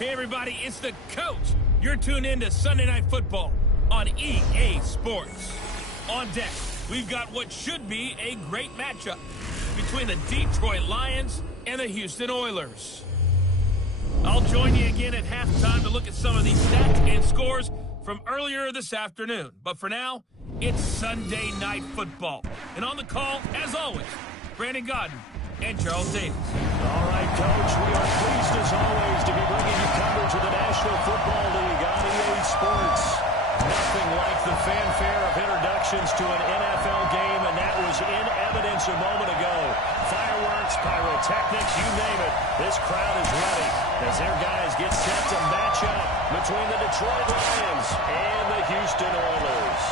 Hey, everybody, it's the coach. You're tuned in to Sunday Night Football on EA Sports. On deck, we've got what should be a great matchup between the Detroit Lions and the Houston Oilers. I'll join you again at halftime to look at some of these stats and scores from earlier this afternoon. But for now, it's Sunday Night Football. And on the call, as always, Brandon Godden and Charles Davis. All right, Coach, we are pleased as always to be bringing you coverage of the National Football League on EA Sports. Nothing like the fanfare of introductions to an NFL game, and that was in evidence a moment ago. Fireworks, pyrotechnics, you name it. This crowd is ready as their guys get set to match up between the Detroit Lions and the Houston Oilers.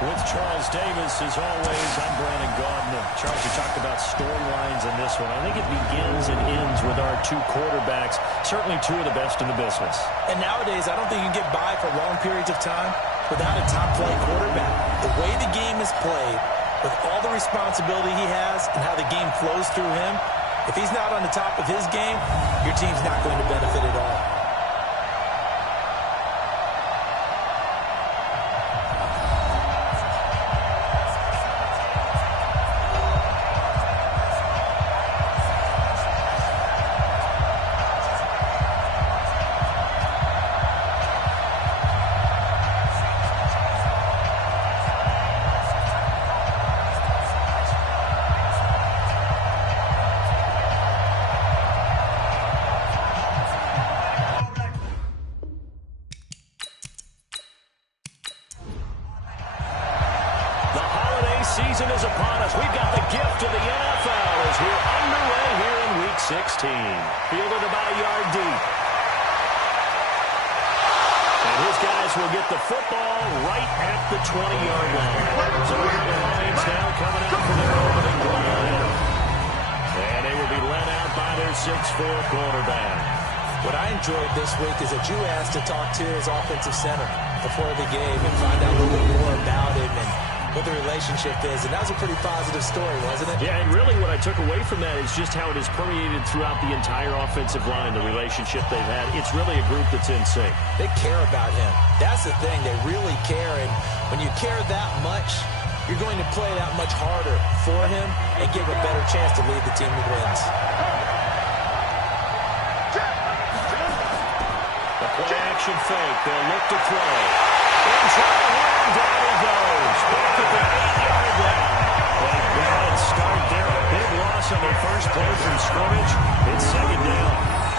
With Charles Davis, as always, I'm Brandon Godden. Charles, you talked about storylines in this one. I think it begins and ends with our two quarterbacks, certainly two of the best in the business. And nowadays, I don't think you can get by for long periods of time without a top-flight quarterback. The way the game is played, with all the responsibility he has and how the game flows through him, if he's not on the top of his game, your team's not going to benefit at all. Season is upon us. We've got the gift of the NFL as we're underway here in Week 16. Fielded about a yard deep. And his guys will get the football right at the 20-yard line. So we have the Lions now coming out for their opening drive. And they will be led out by their 6'4 quarterback. What I enjoyed this week is that you asked to talk to his offensive center before the game and find out a little bit more about him and what the relationship is, and that was a pretty positive story, wasn't it? Yeah, and really what I took away from that is just how it has permeated throughout the entire offensive line, the relationship they've had. It's really a group that's in sync. They care about him. That's the thing. They really care, and when you care that much, you're going to play that much harder for him and give a better chance to lead the team to wins. The play-action fake. They'll look to throw. And try to run. Down he goes. Back at the 8-yard line. A bad start there. A big loss on their first play from scrimmage. It's second down.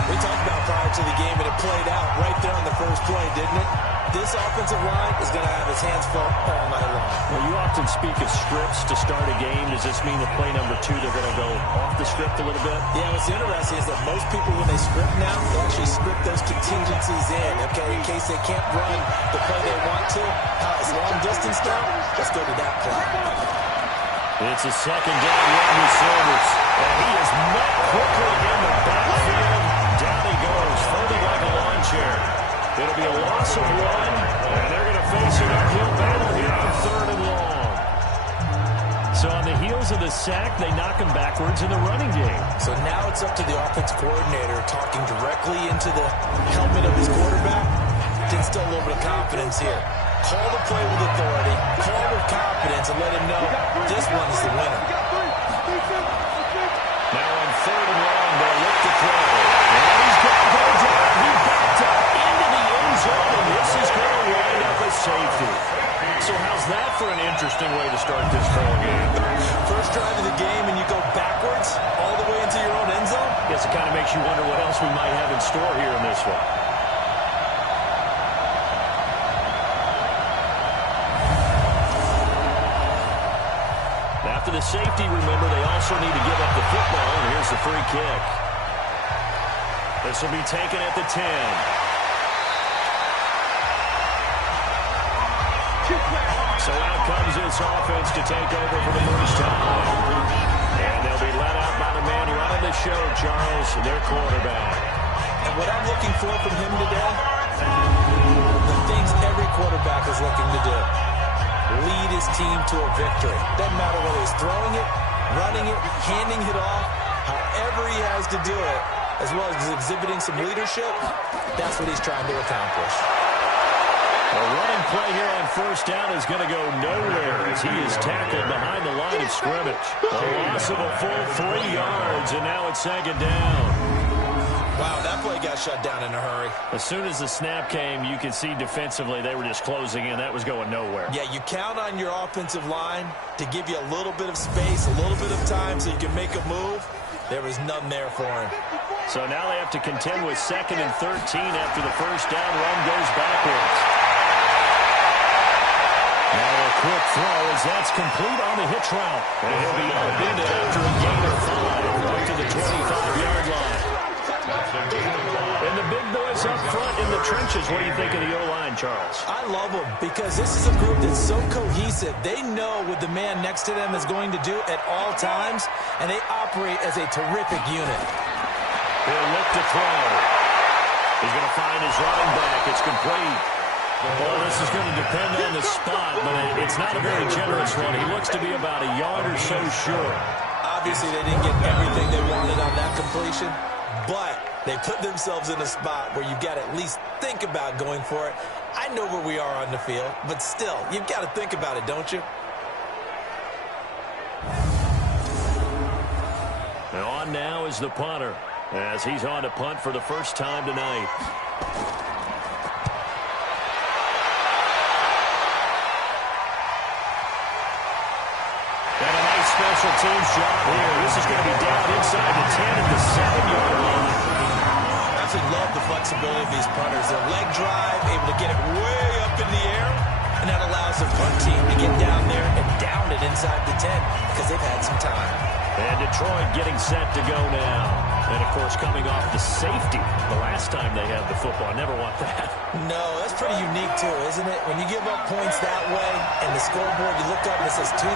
We talked about prior to the game, and it played out right there on the first play, didn't it? This offensive line is going to have his hands full all night long. Well, you often speak of scripts to start a game. Does this mean that play number 2, they're going to go off the script a little bit? Yeah, what's interesting is that most people, when they script now, they actually script those contingencies in, okay, in case they can't run the play they want to. It's long distance now. Let's go to that play. It's a second down run with Silvers. And he is met quickly in the backfield. Down he goes, folded like a lawn chair. It'll be a loss of 1, and they're going to face an uphill battle here on 3rd and long. So on the heels of the sack, they knock him backwards in the running game. So now it's up to the offense coordinator talking directly into the helmet of his quarterback to instill a little bit of confidence here. Call the play with authority, call with confidence, and let him know this one is the winner. Now on 3rd and long, they'll look to throw. And he's going to go down. He backed up into the end zone, and this is going to wind up a safety. So how's that for an interesting way to start this ball game? First drive of the game, and you go backwards all the way into your own end zone? Guess it kind of makes you wonder what else we might have in store here in this one. After the safety, remember, they also need to give up the football, and here's the free kick. This will be taken at the 10. So out comes this offense to take over for the first time. And they'll be let out by the man running the show, Charles, their quarterback. And what I'm looking for from him today, the things every quarterback is looking to do. Lead his team to a victory. Doesn't matter whether he's throwing it, running it, handing it off, however he has to do it. as well as exhibiting some leadership, that's what he's trying to accomplish. A running play here on first down is going to go nowhere as he is tackled behind the line of scrimmage. A loss of a full 3 yards, and now it's second down. Wow, that play got shut down in a hurry. As soon as the snap came, you could see defensively they were just closing in. That was going nowhere. Yeah, you count on your offensive line to give you a little bit of space, a little bit of time so you can make a move. There was none there for him. So now they have to contend with 2nd and 13 after the first down run goes backwards. Now a quick throw as that's complete on the hitch route. And he'll be upended after a gain of 5 up to the 25-yard line. And the big boys up front in the trenches. What do you think of the O-line, Charles? I love them because this is a group that's so cohesive. They know what the man next to them is going to do at all times, and they operate as a terrific unit. He'll look to throw. He's going to find his running back. It's complete. Well, this is going to depend on the spot, but it's not a very generous one. He looks to be about a yard or so short. Obviously, they didn't get everything they wanted on that completion, but they put themselves in a spot where you've got to at least think about going for it. I know where we are on the field, but still, you've got to think about it, don't you? And on now is the punter, as he's on to punt for the first time tonight. And a nice special teams job here. This is going to be down inside the 10 at the 7-yard line. I love the flexibility of these punters. Their leg drive, able to get it way up in the air, and that allows the punt team to get down there and down it inside the 10 because they've had some time. And Detroit getting set to go now. And, of course, coming off the safety the last time they had the football. Never want that. No, that's pretty unique, too, isn't it? When you give up points that way and the scoreboard, you look up and it says 2-0,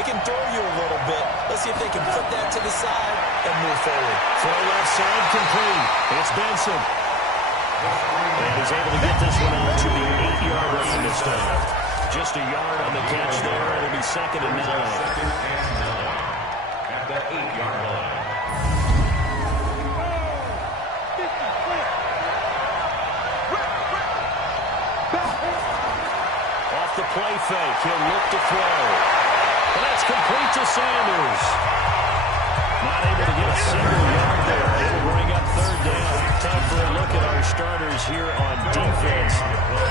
it can throw you a little bit. Let's see if they can put that to the side and move forward. Throw left side complete. It's Benson. And he's able to get this one out to the 8-yard line this time. Just a yard on the catch there. It'll be 2nd and 9. At the 8-yard line. Off the play fake, he'll look to throw. And that's complete to Sanders. Not able to get a single yard there. It'll bring up 3rd down. Time for a look at our starters here on defense.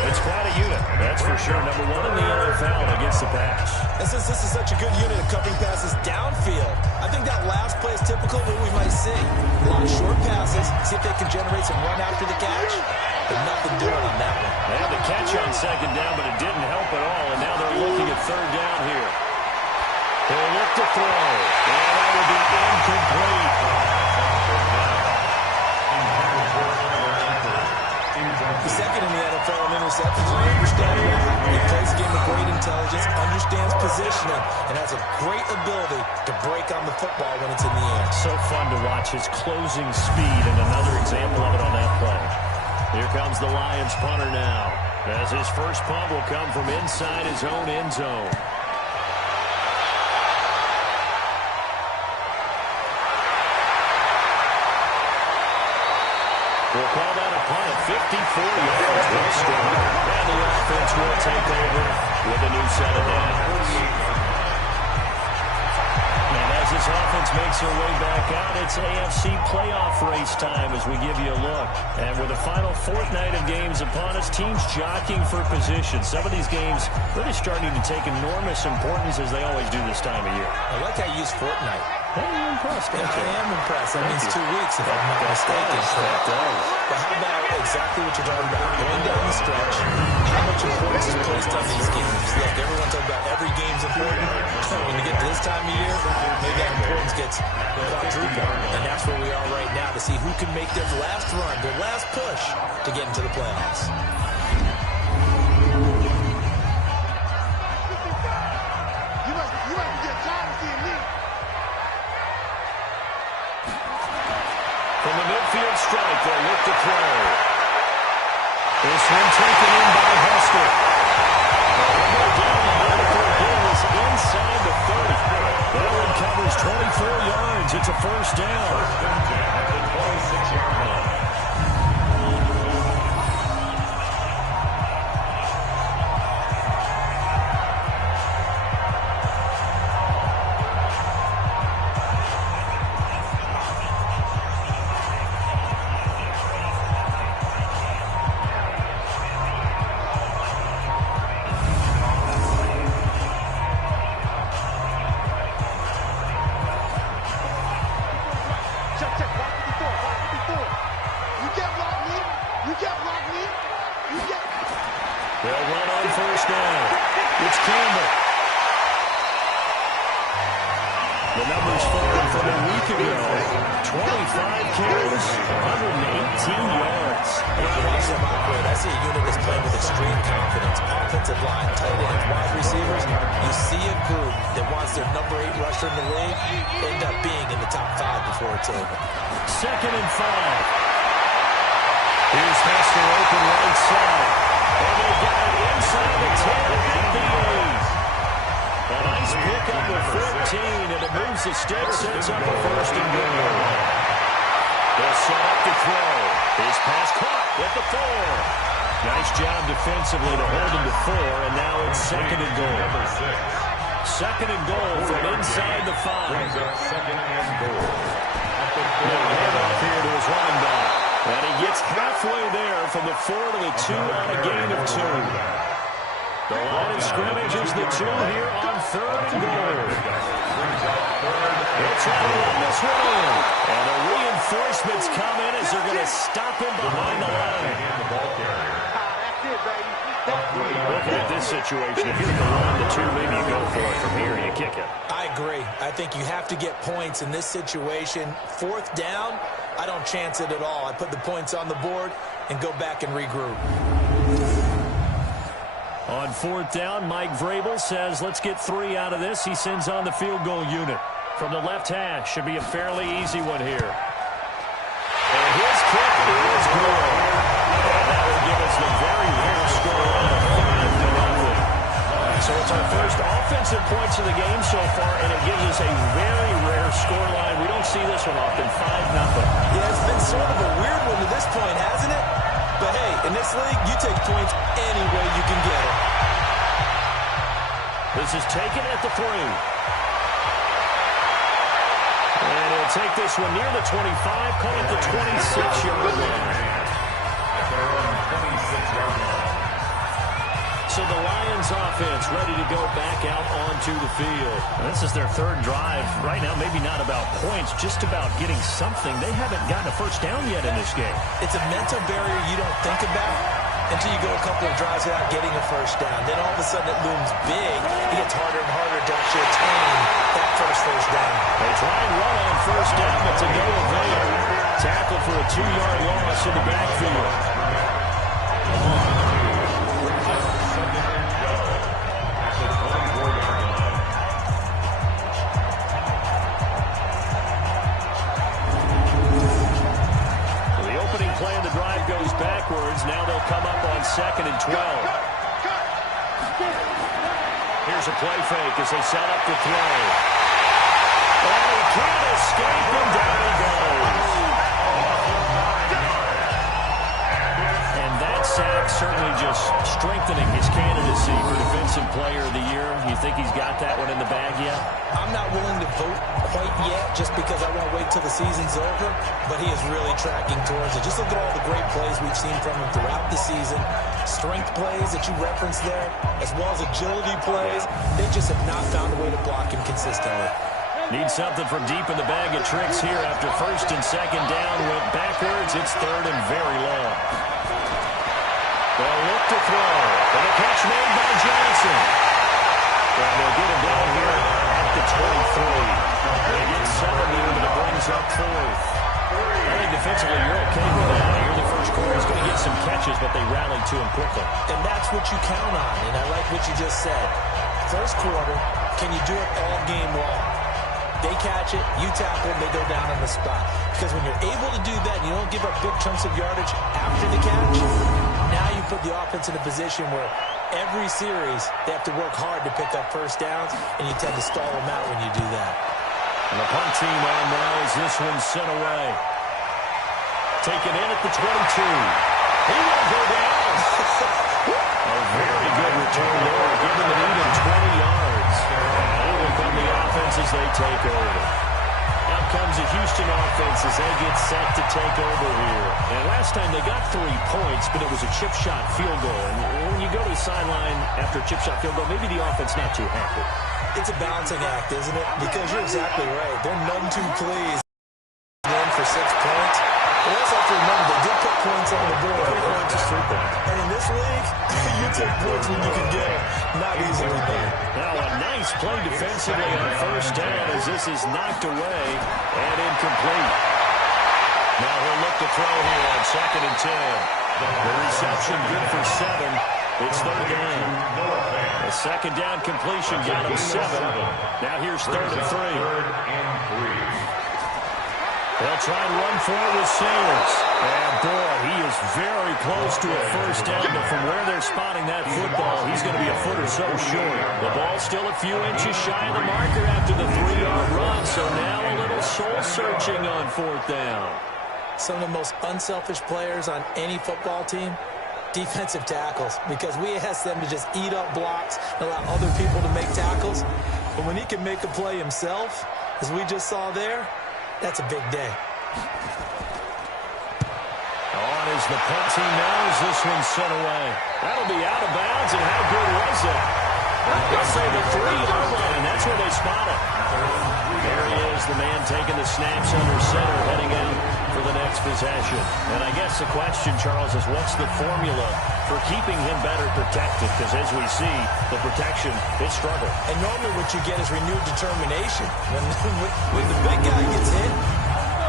It's quite a unit, that's for sure. Number 1 in the NFL against the pass. And since this is such a good unit of covering passes downfield, I think that last play is typical of what we might see. A lot of short passes, see if they can generate some run after the catch. But nothing doing on that one. They had the catch on 2nd down, but it didn't help at all. And now they're looking at 3rd down here. He'll look to throw. And that will be incomplete. He's 2nd in the NFL in interceptions. I understand why. He plays the game with great intelligence, understands positioning, and has a great ability to break on the football when it's in the air. So fun to watch his closing speed, and another example of it on that play. Here comes the Lions punter now, as his first punt will come from inside his own end zone. We'll call that a punt of 54 yards. Well struck. And the offense will take over with a new set of downs. And as this offense makes their way back out, it's AFC playoff race time as we give you a look. And with the final fortnight of games upon us, teams jockeying for position. Some of these games really starting to take enormous importance as they always do this time of year. I like how you use fortnight. Hey, you're impressed, don't you? I am impressed. That means 2 weeks, if I'm not mistaken. That does. But how about exactly what you're talking about? Going down the stretch, how much importance is placed on these games? Look, everyone talks about every game's important. When you get to this time of year, maybe that importance gets quadrupled. And that's where we are right now, to see who can make their last run, their last push to get into the playoffs. From the midfield strike, they'll look to throw. This one taken in by Hester. Is inside the 30. Allen covers 24 yards. It's a first down. on first down. It's Campbell. The numbers falling from a week ago. 25 carries, 118 yards. When I watch them operate, I see a unit that's playing with extreme confidence. Offensive line, tight ends, wide receivers. You see a group that wants their number 8 rusher in the league end up being in the top 5 before it's over. 2nd and 5. Here's Hester open right side. And they got it inside the 10 at the 8. A nice pickup of 14, and it moves the sticks, sets up a 1st and goal. They'll set up to throw. His pass caught at the 4. Nice job defensively to hold him to 4, and now it's 2nd and goal. 2nd and goal from inside the 5. Now handoff here to his running back. And he gets halfway there from the 4 to the 2 on a gain of 2. The line of scrimmage is the 2 here on 3rd and goal. He'll try to run this one in. And the reinforcements come in as they're going to stop him behind the line. Looking at this situation, if you're going to run the 2, maybe you go for it from here and you kick it. I agree. I think you have to get points in this situation. 4th down, I don't chance it at all. I put the points on the board and go back and regroup. On 4th down, Mike Vrabel says, let's get 3 out of this. He sends on the field goal unit. From the left hash, should be a fairly easy one here. And his kick is good. That will give us the very rare score of 5-0. So it's our first offensive points of the game so far, and it gives us a very rare scoreline. We don't see this one often, 5-0. Yeah, it's been sort of a weird one to this point, hasn't it? But hey, in this league, you take points any way you can get them. This is taken at the 3. And he'll take this one near the 25, call it the 26-yard line. So the Lions offense ready to go back out onto the field. And this is their 3rd drive. Right now, maybe not about points, just about getting something. They haven't gotten a first down yet in this game. It's a mental barrier you don't think about until you go a couple of drives without getting a first down. Then all of a sudden it looms big. It gets harder and harder to actually attain that first down. They try and run on first down, but to no avail. Tackle for a 2-yard loss in the backfield. Backwards. Now they'll come up on 2nd and 12. Here's a play fake as they set up the throw. And he can't escape, and down he goes. And that sack certainly just strengthening his candidacy for Defensive Player of the Year. You think he's got that one in the bag yet? I'm not willing to vote quite yet just because I won't wait till the season's over, but he is really tracking towards it. Just look at all the great plays we've seen from him throughout the season. Strength plays that you referenced there, as well as agility plays. They just have not found a way to block him consistently. Need something from deep in the bag of tricks here after 1st and 2nd down. Went backwards. It's 3rd and very long. They'll look to throw. And a catch made by Johnson. And they'll get him down here at the 23. They get 70, but it brings up 4th. I think defensively you're okay with that. Here in the first quarter, he's going to get some catches, but they rallied to him quickly. And that's what you count on, and I like what you just said. First quarter, can you do it all game long? They catch it, you tackle, they go down on the spot. Because when you're able to do that, and you don't give up big chunks of yardage after the catch, now you put the offense in a position where every series they have to work hard to pick up first downs, and you tend to stall them out when you do that. And the punt team on now as this one's sent away. Taken in at the 22. He will go down. A very good return there, giving it even 20 yards. And it will come the offense as they take over. Out comes the Houston offense as they get set to take over here. And last time they got 3 points, but it was a chip shot field goal. And when you go to the sideline after a chip shot field goal, maybe the offense not too happy. It's a balancing act, isn't it? Because you're exactly right. They're none too pleased. In for 6 points. We also have to remember they did put points on the board. 3 points is 3 points. And in this league, you take points when you can get them. Not easily done. Now a nice play defensively on first down as this is knocked away and incomplete. Now he'll look to throw here on 2nd and 10. The reception good for 7. It's 3rd down. The 2nd down completion got him 7. Now here's 3rd and 3. They'll try and run for it with Sayers. And boy, he is very close to a first down, but from where they're spotting that football, he's going to be a foot or so short. The ball's still a few inches shy of the marker after the 3-yard run, so now a little soul-searching on 4th down. Some of the most unselfish players on any football team, defensive tackles, because we ask them to just eat up blocks and allow other people to make tackles. But when he can make a play himself, as we just saw there, that's a big day. On as the punt team knows this one's sent away. That'll be out of bounds, and how good was that? They'll say the 3-yard line. That's where they spot it. There he is, the man taking the snaps under center, heading out for the next possession. And I guess the question, Charles, is what's the formula for keeping him better protected? Because as we see, the protection, it struggled. And normally what you get is renewed determination. When the big guy gets hit,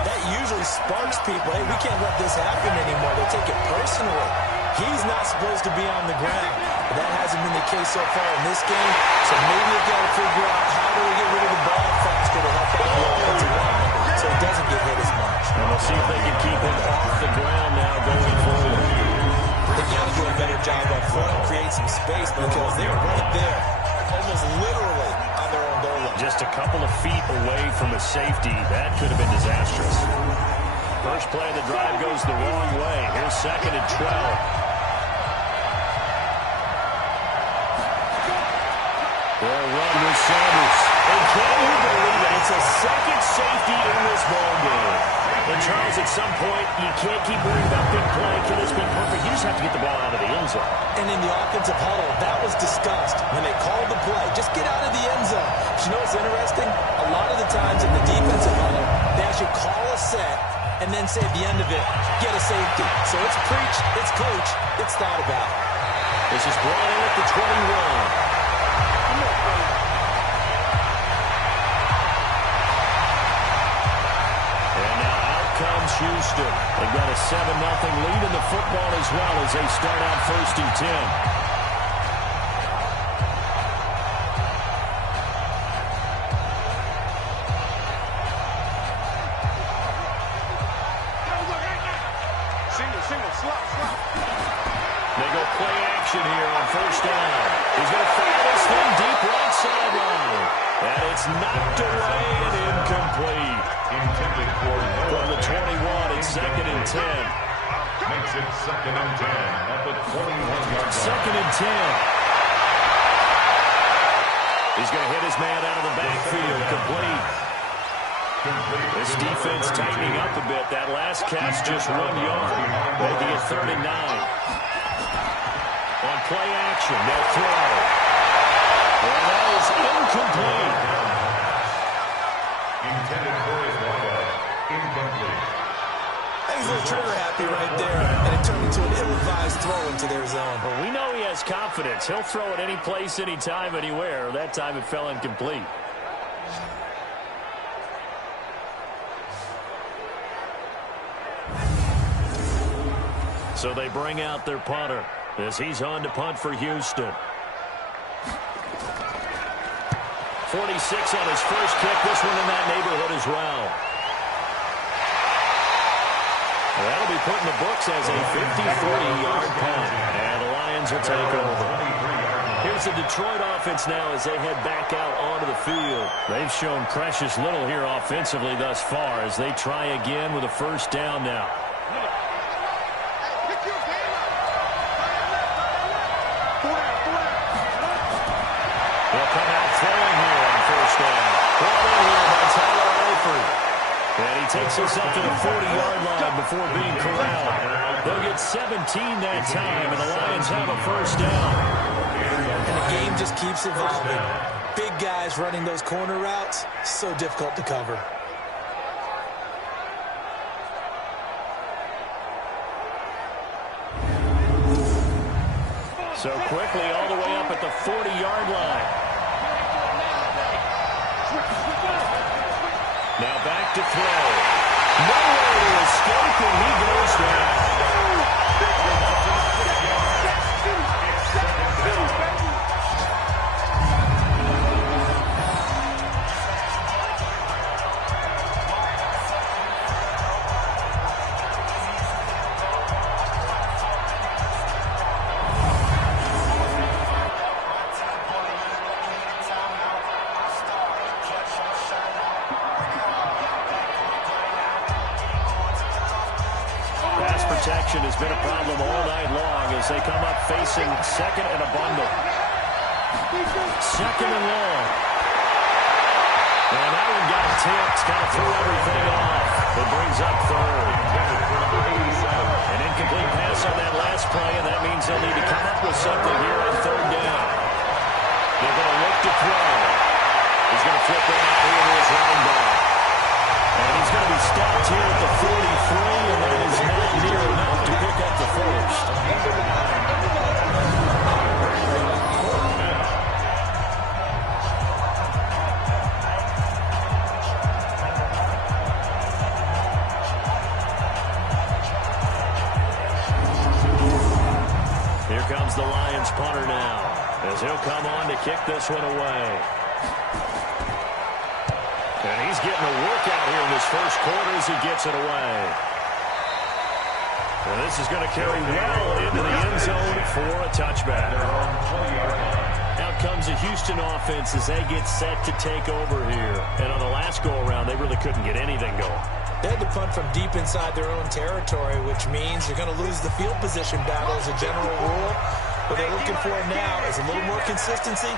that usually sparks people. Hey, we can't let this happen anymore. They take it personally. He's not supposed to be on the ground. But that hasn't been the case so far in this game. So maybe you've got to figure out how do we get rid of the ball faster to help out the offensive line so he doesn't get hit as much. And we'll see if they can keep him off the ground now going forward. They've got to do a better job up front and create some space because they're right there, almost literally on their own goal line. Just a couple of feet away from a safety. That could have been disastrous. First play of the drive goes the wrong way. Here's 2nd and 12. They'll run with Sanders. And can you believe it? It's a second safety in this ball game. And Charles, at some point, you can't keep worrying about big play. Can this be perfect? You just have to get the ball out of the end zone. And in the offensive huddle, that was discussed when they called the play. Just get out of the end zone. But you know what's interesting? A lot of the times in the defensive huddle, they actually call a set and then say at the end of it, get a safety. So it's preach, it's coach, it's thought about. This is brought in at the 21. Comes Houston. They've got a 7-0 lead in the football as well as they start out 1st and 10. Single, slot. They go play action here on 1st down. He's going to fire this thing deep right sideline. And it's knocked away and incomplete. From the 21, it's 2nd and 10. Makes it 2nd and 10 at the 21-yard line. 2nd and 10. He's going to hit his man out of the backfield. Complete. This defense tightening up a bit. That last catch just 1 yard. Making it 3rd and 9. On play action, they'll throw. And that is incomplete. Intended for his wideout. Incomplete. He's a little trigger happy right there, and it turned into an ill-advised throw into their zone. Well, we know he has confidence. He'll throw it any place, anytime, anywhere. That time it fell incomplete. So they bring out their punter as he's on to punt for Houston. 46 on his first kick. This one in that neighborhood as well. That'll be put in the books as a 53-yard punt. And the Lions will take over. Here's the Detroit offense now as they head back out onto the field. They've shown precious little here offensively thus far as they try again with a 1st down now. They'll come out throwing here on 1st down. Brought in here by Tyler Eifert. And he takes us up to the 40-yard line before being corralled. They'll get 17 that time, and the Lions have a 1st down. And the game just keeps evolving. Big guys running those corner routes, so difficult to cover. So quickly all the way up at the 40-yard line. Now back to throw. Nowhere to escape, and he goes down. Protection has been a problem all night long as they come up facing second and a bundle. Second and long. And that one got tipped, kind of threw everything off. It brings up third. An incomplete pass on that last play, and that means they'll need to come up with something here on third down. They're going to look to throw. He's going to flip it out here to his running back. And he's going to be stopped here at the 43, and that is not near enough to pick up the first. Here comes the Lions punter now, as he'll come on to kick this one away. And he's getting a workout here in this first quarter as he gets it away. And this is going to carry well into the end zone for a touchback. Out comes the Houston offense as they get set to take over here. And on the last go-around, they really couldn't get anything going. They had to punt from deep inside their own territory, which means you're going to lose the field position battle as a general rule. What they're looking for now is a little more consistency,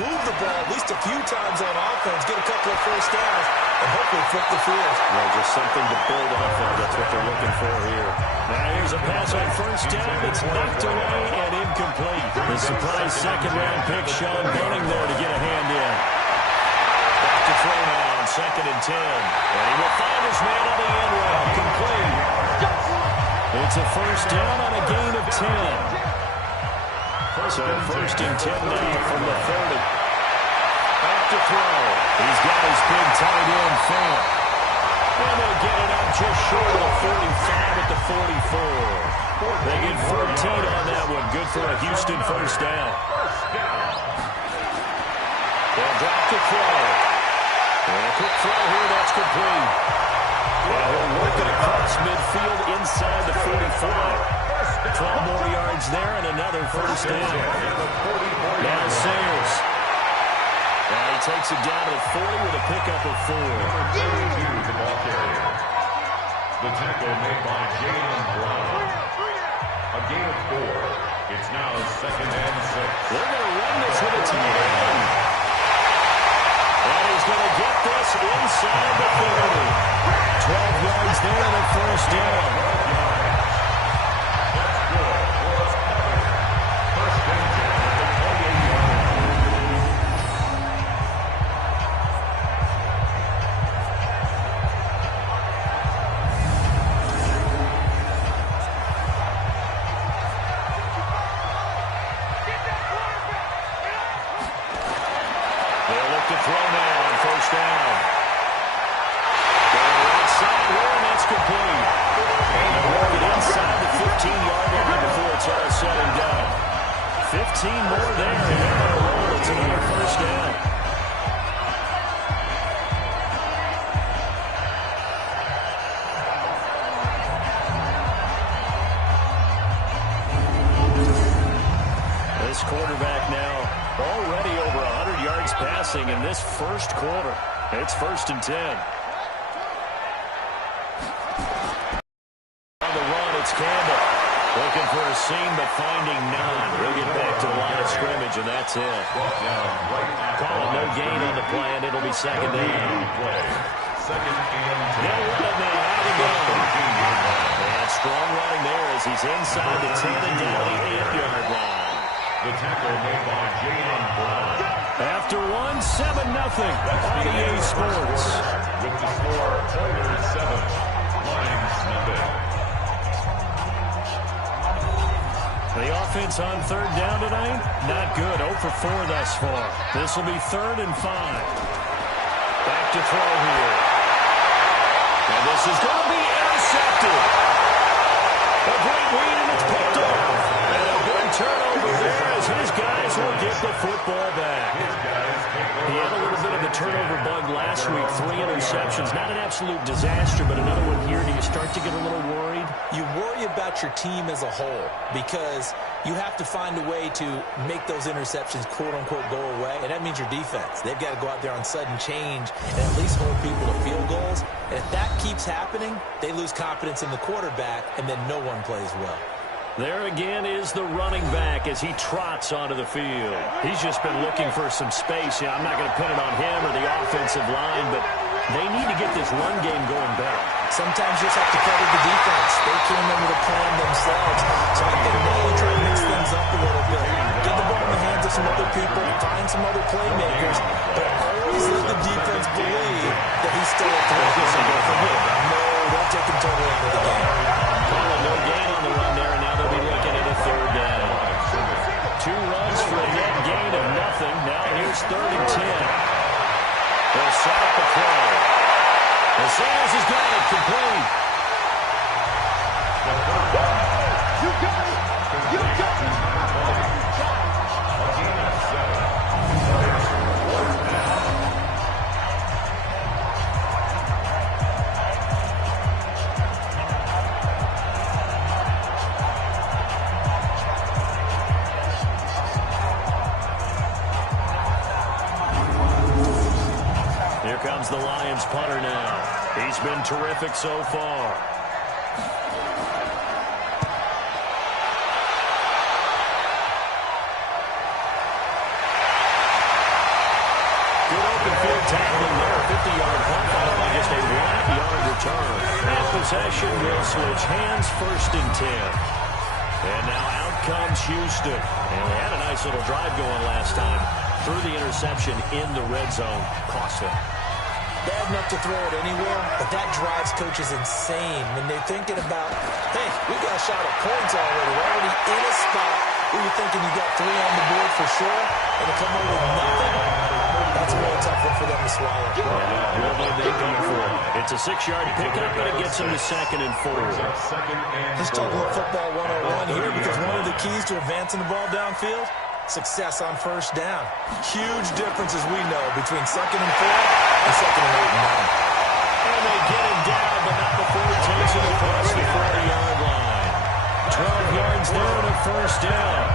move the ball at least a few times on offense, get a couple of first downs, and hopefully flip the field. Well, just something to build off of. That's what they're looking for here. Now here's a pass on first down. It's knocked away and incomplete. The surprise second-round pick, Sean Bunning there to get a hand in. Back to throw now on 2nd and 10. And he will find his man on the end route. Complete. It's a first down on a gain of 10. So 1st and 10 now from the 30. Back to throw. He's got his big tight end fan. And they'll get it up just short of the 45 at the 44. They get 14 on that one. Good for a Houston first down. They'll drop to throw. And a quick throw here, that's complete. And he'll work it across midfield inside the 45. 12 more yards there and another first down. Now Sayers. Now he takes it down to the 40 with a pickup of 4. The ball carrier. The tackle made by Jalen Brown. A gain of 4. It's now 2nd and 6. They're going to run this with a tight end. And he's going to get this inside the 30. 12 yards there and a first down. In this first quarter. It's 1st and 10. On the run, it's Campbell. Looking for a seam, but finding none. He'll get back to the line of scrimmage, and that's it. Call it no gain on the play, and it'll be 2nd down. Second and 10. They'll run it now. Out he goes. And strong running there as he's inside the 10 and down the 8-yard line. The tackle made by Jalen Brown. After 1, 7-0 on EA Sports. With the score, Tigers 7, Lions nothing. The offense on third down tonight, not good. 0 for 4 thus far. This will be 3rd and 5. Back to throw here. And this is going to be intercepted. A great read, and it's picked off. And a good turnover there as his guys will get the football back. He had a little bit of the turnover bug last week. 3 interceptions. Not an absolute disaster, but another one here. Do you start to get a little worried? You worry about your team as a whole because you have to find a way to make those interceptions, quote-unquote, go away, and that means your defense. They've got to go out there on sudden change and at least hold people to field goals. And if that keeps happening, they lose confidence in the quarterback, and then no one plays well. There again is the running back as he trots onto the field. He's just been looking for some space. I'm not going to pin it on him or the offensive line, but they need to get this run game going better. Sometimes you just have to cover the defense. They came in with a plan themselves. So I think now you try to mix things up a little bit. Get the ball in the hands of some other people, find some other playmakers, but always let the defense believe that he's still a threat. No, don't take him totally out of the game. No gain on the run there, and now they'll be looking at a 3rd down. 2 runs for a net gain of nothing. Now here's 3rd and 10. They'll set up the throw. And Sanders has got it complete. You got it! You got it! Here comes the Lions punter now. He's been terrific so far. Good open field tackling there. 50-yard punt following just a 1-yard return. And possession will switch hands, 1st and 10. And now out comes Houston. And they had a nice little drive going last time. Threw the interception in the red zone. Cost them. Bad enough to throw it anywhere, but that drives coaches insane when they're thinking about, hey, we got a shot at points already. We're already in a spot where you're thinking you got 3 on the board for sure, and to come away with nothing, that's a really tough one for them to swallow. They go for it. It's a 6-yard pickup, but it gets them to 2nd and 4. Let's talk about football 101 here, because one of the keys to advancing the ball downfield, success on 1st down. Huge difference, as we know, between 2nd and 4 and 2nd and 8 and 9. And they get him down, but not before he takes it across the 40-yard line. 12 yards there and a 1st down.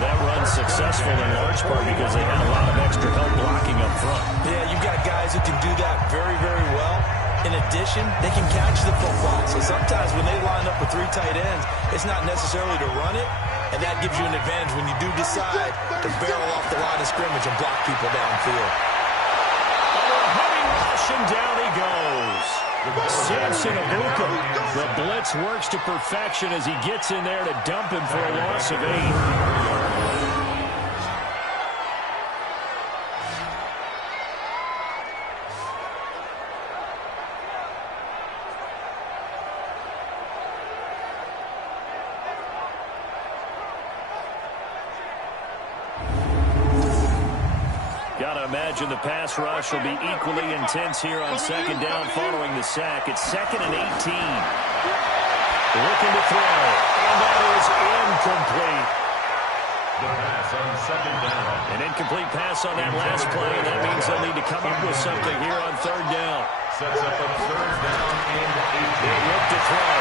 That run's successful in large part because they had a lot of extra help blocking up front. Yeah, you've got guys who can do that very, very well. In addition, they can catch the football. So sometimes when they line up with 3 tight ends, it's not necessarily to run it, and that gives you an advantage when you do decide to barrel off the line of scrimmage and block people downfield. Heavy rush, and down he goes. Samson Abuka. The blitz works to perfection as he gets in there to dump him for a loss of 8. Imagine the pass rush will be equally intense here on 2nd down following the sack. It's 2nd and 18. Looking to throw, and that is incomplete. The pass on 2nd down. An incomplete pass on that last play, and that means they'll need to come up with something here on 3rd down. Sets up a 3rd down and 18. They look to throw.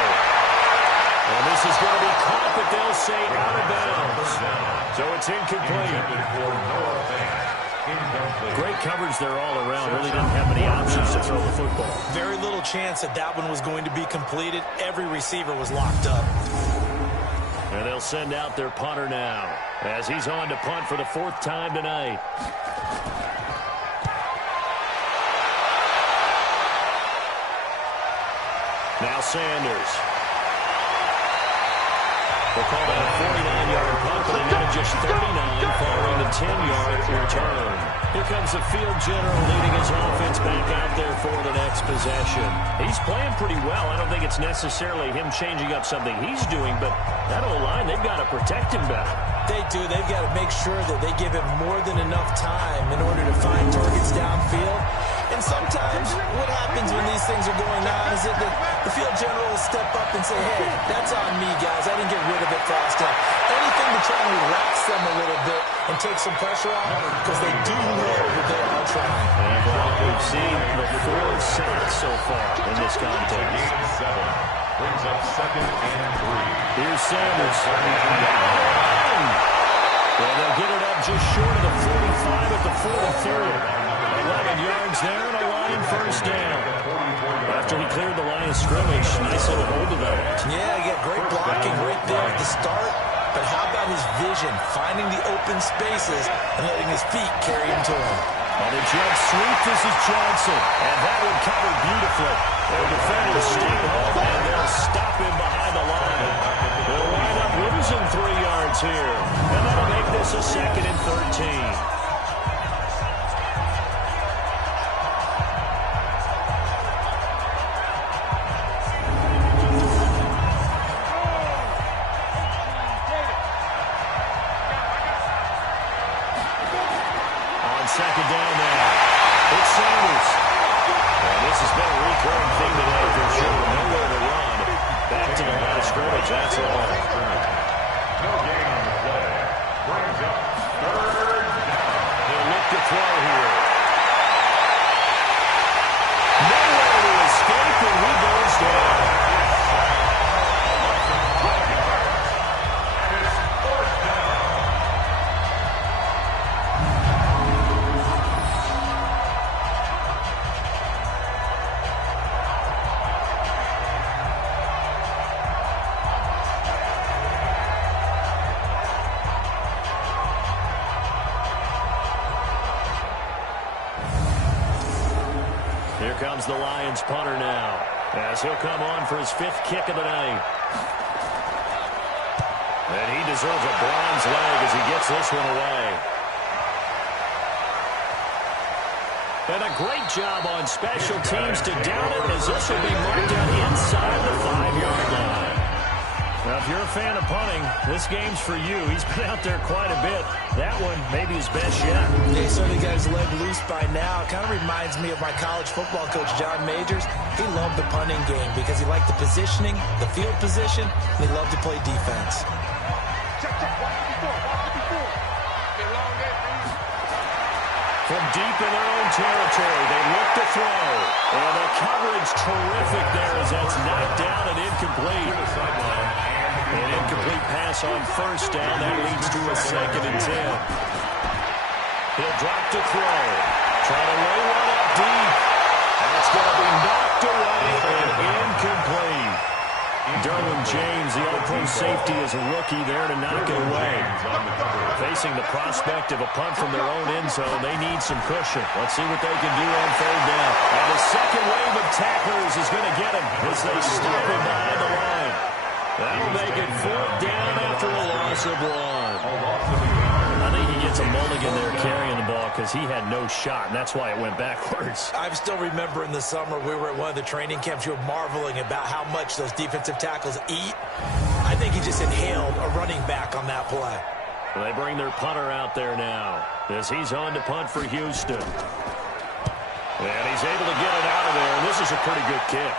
And this is going to be caught, but they'll say out of bounds. So it's incomplete. Great coverage there all around. Really didn't have many options to throw the football. Very little chance that that one was going to be completed. Every receiver was locked up. And they'll send out their punter now as he's on to punt for the 4th time tonight. Now Sanders. They'll call that a 49-yard punt, but they netted just 39 following the 10-yard return. If comes the field general leading his offense back out there for the next possession. He's playing pretty well. I don't think it's necessarily him changing up something he's doing, but that O-line, they've got to protect him better. They do. They've got to make sure that they give him more than enough time in order to find targets downfield. And sometimes what happens when these things are going on is that the field general will step up and say, hey, that's on me, guys. I didn't get rid of it fast enough. Anything to try and relax them a little bit and take some pressure off because they do know that they are trying. And what we've seen the 4 sacks so far in this contest. Gain 7 brings up 2nd and 3. Here's Sanders. Well, they'll get it up just short of the 45 at the 43rd. 11 yards there and a Lion first down. After he cleared the line of scrimmage, nice little hold of that. Yeah, he got great blocking right there at the start. But how about his vision, finding the open spaces and letting his feet carry him to him? On the jet sweep, this is Johnson. And that one covered beautifully. The defenders stay home, and they'll stop him behind the line. They'll wind up losing 3 yards here. And that'll make this a 2nd and 13. Second down now. It's Sanders. And this has been a recurring thing today for sure. Nowhere to run. Back to the line of scrimmage. That's all. No gain on the play. Brings up 3rd down. He'll look to throw here. Nowhere to escape, and he goes down. Here comes the Lions punter now, as he'll come on for his 5th kick of the night. And he deserves a bronze leg as he gets this one away. And a great job on special teams to down it, as this will be marked out inside the 5-yard line. Now, if you're a fan of punting, this game's for you. He's been out there quite a bit. That one, maybe his best yet. Yeah, he certainly got his leg loose by now. It kind of reminds me of my college football coach, John Majors. He loved the punting game because he liked the positioning, the field position, and he loved to play defense. From deep in their own territory, they look to throw. And the coverage terrific there as that's knocked down and incomplete. An incomplete pass on first down. That leads to a 2nd and 10. He'll drop to throw. Try to lay one up deep. And it's going to be knocked away and incomplete. Derwin James, the all-pro safety, is a rookie there to knock it away. Facing the prospect of a punt from their own end zone, they need some cushion. Let's see what they can do on 3rd down. And the second wave of tacklers is going to get him as they stop him behind the line. That'll make it 4th down after a loss of 1. I think he gets a mulligan there carrying the ball because he had no shot, and that's why it went backwards. I still remember in the summer we were at one of the training camps. You were marveling about how much those defensive tackles eat. I think he just inhaled a running back on that play. Well, they bring their punter out there now as he's on to punt for Houston. And he's able to get it out of there, and this is a pretty good kick.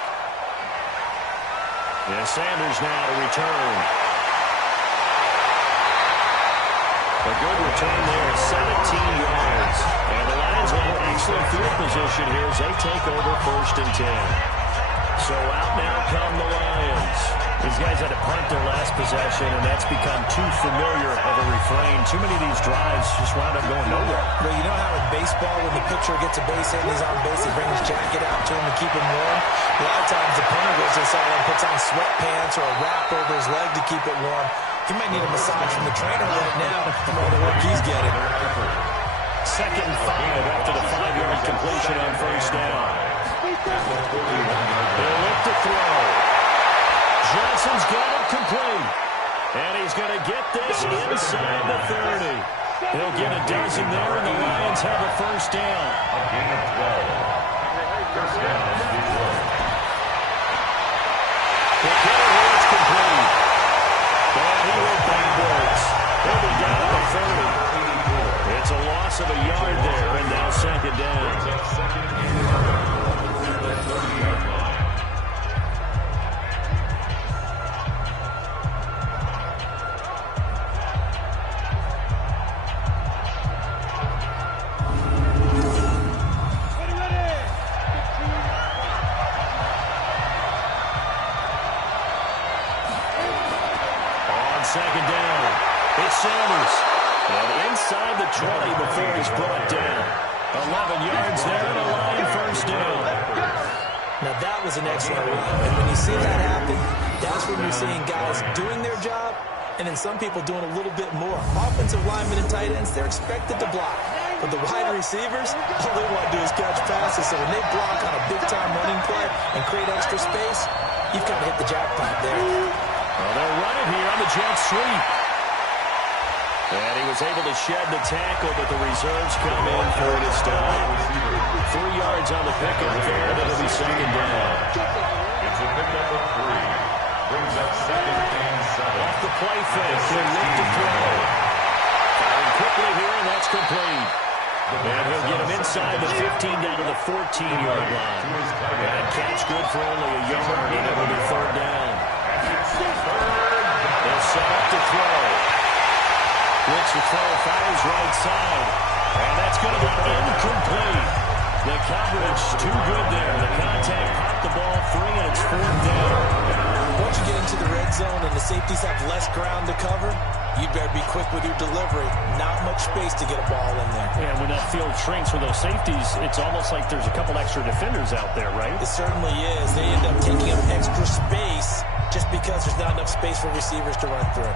And Sanders now to return. A good return there, 17 yards. And the Lions have excellent field position here as they take over 1st and 10. So out now come the Lions. These guys had to punt their last possession, and that's become too familiar of a refrain. Too many of these drives just wound up going nowhere. Well, you know how in baseball, when the pitcher gets a base hit and he's on base, he brings his jacket out to him to keep him warm? A lot of times the punter goes inside and puts on sweatpants or a wrap over his leg to keep it warm. He might need a massage from the trainer right now from all the work he's getting. 2nd and 5 after the 5-yard completion on 1st down. They'll look to throw. Johnson's got it complete. And he's going to get this inside the 30. He'll get a dozen there, and the Lions have a first down. A gain of 12. First down, Detroit. It's complete. And he went backwards. He'll be down at the 30. It's a loss of a yard there, and now second down. Second and the 30-yard line. Second down. It's Sanders. And inside the 20 before he's brought down. 11 yards there and a Lion first down. Now that was an excellent read. And when you see that happen, that's when you're seeing guys doing their job and then some people doing a little bit more. Offensive linemen and tight ends, they're expected to block. But the wide receivers, all they want to do is catch passes. So when they block on a big-time running play and create extra space, you've kind of hit the jackpot there. Well, they're running here on the jet sweep. And he was able to shed the tackle, but the reserves come in for it to stop. 3 yards on the pickup there, and it'll be second down. It's a pickup of 3. Brings up second and 7. Off the play fake, he'll look to throw. Firing quickly here, and that's complete. And he'll get him inside the 15 down to the 14-yard line. And catch good for only a yard, and it'll be third down. They'll set up to throw. Looks to throw, fires right side. And that's going to be incomplete. The coverage too good there. The contact popped the ball free, and it's fourth down. Once you get into the red zone and the safeties have less ground to cover, you better be quick with your delivery. Not much space to get a ball in there. Yeah, when that field shrinks for those safeties, it's almost like there's a couple extra defenders out there, right? It certainly is. They end up taking up extra space just because there's not enough space for receivers to run through.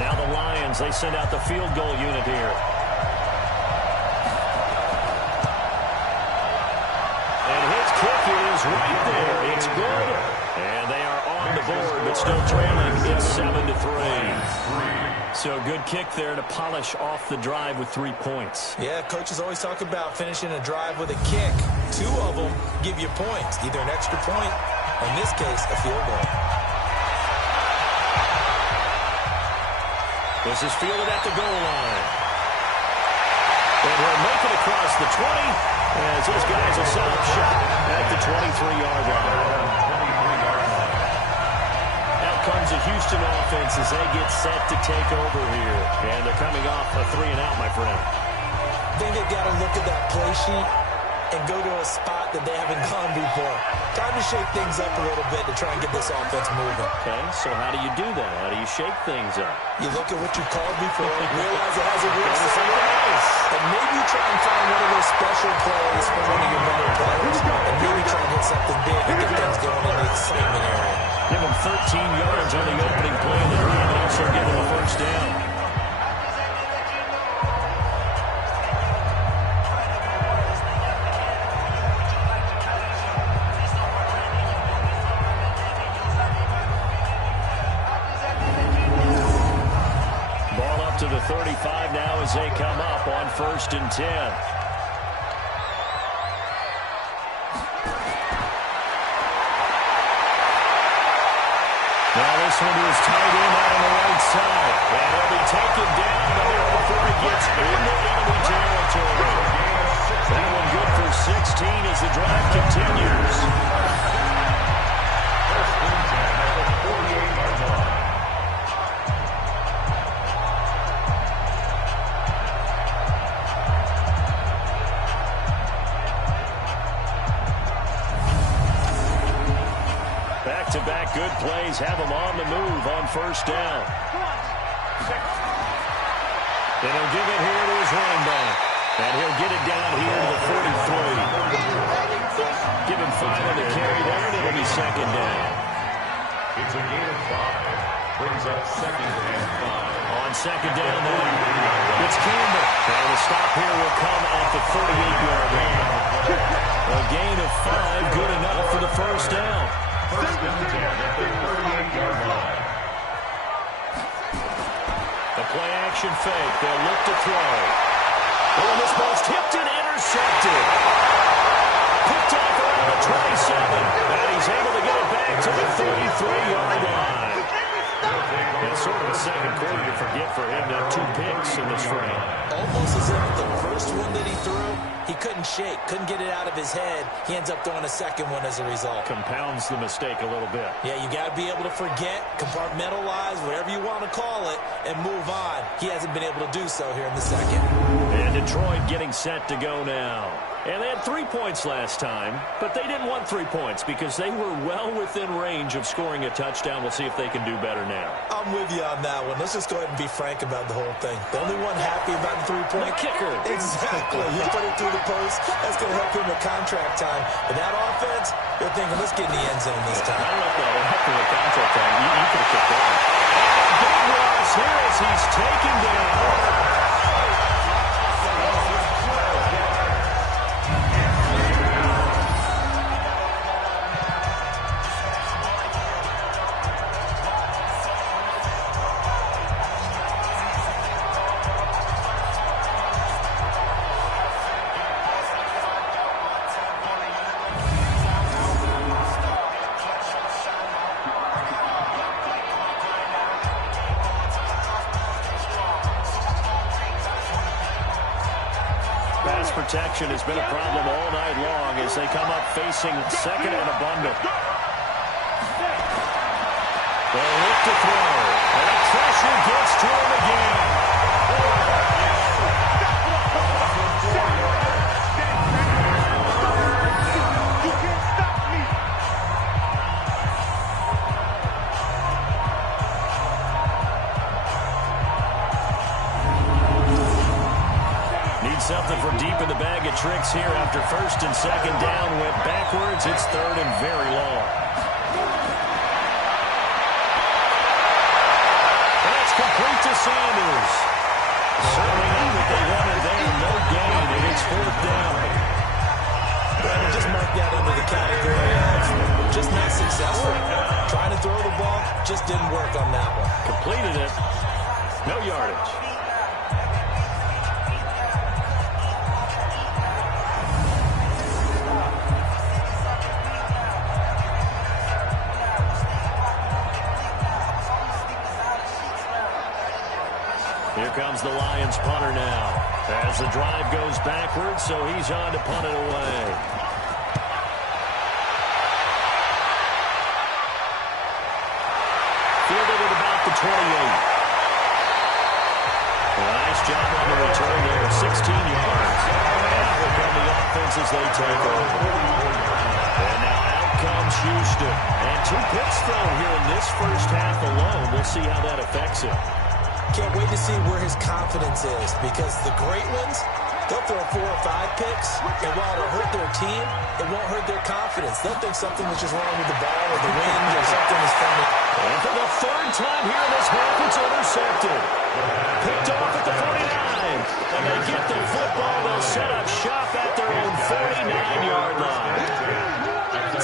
Now the Lions, they send out the field goal unit here. And his kick is right there. It's good. And they are on the board, but still trailing. It's 7-3. So a good kick there to polish off the drive with 3 points. Yeah, coaches always talk about finishing a drive with a kick. 2 of them give you points, either an extra point, or in this case, a field goal. This is fielded at the goal line. And he'll make it across the 20 as those guys will set up shop at the 23-yard line. Comes the Houston offense as they get set to take over here. And they're coming off a 3-and-out, my friend. I think they've got to look at that play sheet and go to a spot that they haven't gone before. Time to shake things up a little bit to try and get this offense moving. Okay, so how do you do that? How do you shake things up? You look at what you called before, realize it hasn't worked somewhere else, and maybe you try and find one of those special plays from one of your better players, and maybe try and hit something big and get things going in the excitement area. Give him 13 yards on the opening play of the drive and also give him a first down. Ball up to the 35 now as they come up on 1st and 10. Now this one is tight end out on the right side. And he'll be taken down there before he gets into enemy territory. That one good for 16 as the drive continues. First and 10 at the 48-yard line. Back-to-back good plays have him on the move on 1st down. And he'll give it here to his running back. And he'll get it down here to the 43. Give him 5 on the carry there, and it'll be second down. It's a gain of 5. Brings up 2nd and 5. On second down then, it's Campbell. And the stop here will come at the 38-yard line. A gain of 5, good enough for the first down. First and 10 at the 38-yard line. Play-action fake. They'll look to throw. Oh, this ball's tipped and intercepted. Picked off around the 27. And he's able to get it back to the 33-yard line. It's sort of a second quarter to forget for him to have 2 picks in this frame. Almost as if the first one that he threw, he couldn't shake, couldn't get it out of his head. He ends up throwing a second one as a result. Compounds the mistake a little bit. Yeah, you got to be able to forget, compartmentalize, whatever you want to call it, and move on. He hasn't been able to do so here in the second. And Detroit getting set to go now. And they had 3 points last time, but they didn't want 3 points because they were well within range of scoring a touchdown. We'll see if they can do better now. I'm with you on that one. Let's just go ahead and be frank about the whole thing. The only one happy about the 3-point. The kicker. Exactly. You put it through the post. That's going to help him with contract time. But that offense, they're thinking, let's get in the end zone this time. I don't know if that will help him with contract time. You could have kicked that. Big loss here as he's taken down. Protection has been a problem all night long as they come up facing second and a bundle. They'll look to throw. And the pressure gets to him again. You can't stop me. Something from deep in the bag of tricks here after first and second down. Went backwards. It's third and very long. And it's complete to Sanders. Certainly not what they wanted there. No gain, and it's fourth down. Brandon, just mark that under the category of just not successful. Trying to throw the ball just didn't work on that one. Completed it. No yardage. Here comes the Lions punter now. As the drive goes backwards, so he's on to punt it away. Fielded at about the 28. Nice job on the return there. 16 yards. And here come the offense as they take over. And now out comes Houston. And 2 picks thrown here in this first half alone. We'll see how that affects him. Can't wait to see where his confidence is because the great ones, they'll throw 4 or 5 picks, and while it'll hurt their team, it won't hurt their confidence. They'll think something was just wrong with the ball or the wind or something was funny. And for the third time here in this half, it's intercepted. Picked off at the 49. And they get the football. They'll set up shop at their own 49-yard line.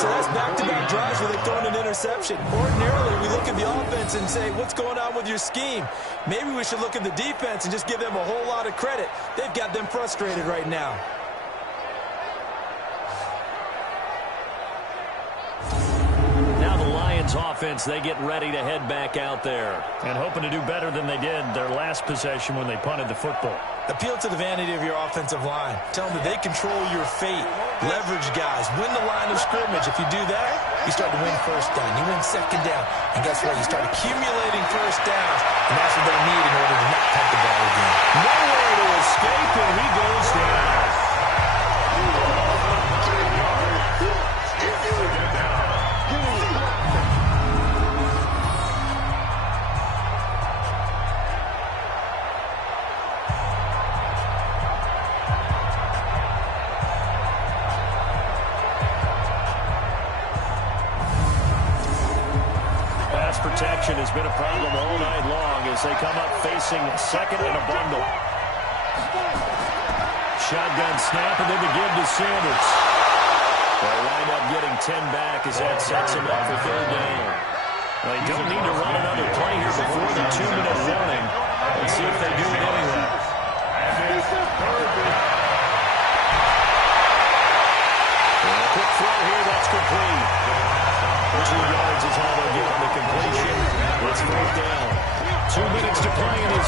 So that's back-to-back drives where they've thrown an interception. Ordinarily, we look at the offense and say, what's going on with your scheme? Maybe we should look at the defense and just give them a whole lot of credit. They've got them frustrated right now. Now the Lions offense, they get ready to head back out there. And hoping to do better than they did their last possession when they punted the football. Appeal to the vanity of your offensive line. Tell them that they control your fate. Leverage guys. Win the line of scrimmage. If you do that, you start to win first down. You win second down. And guess what? You start accumulating first downs. And that's what they need in order to not punt the ball again. Nowhere to escape, and he goes down. Protection has been a problem all night long as they come up facing second and a bundle. Shotgun snap and then the give to Sanders. They'll wind up getting 10 back as that sets him up for third down. They don't need to run another play here before the 2-minute warning. Let's see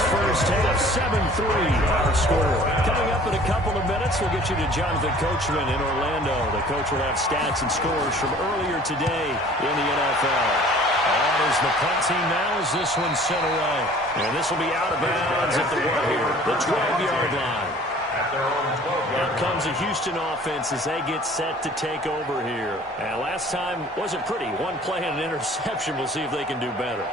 this first half, 7-3 our score. Coming up in a couple of minutes, we'll get you to Jonathan Coachman in Orlando. The coach will have stats and scores from earlier today in the NFL. On is the punt team now as this one's sent away. And this will be out of bounds at the 12-yard line. Out comes the Houston offense as they get set to take over here. And last time wasn't pretty. One play and an interception. We'll see if they can do better.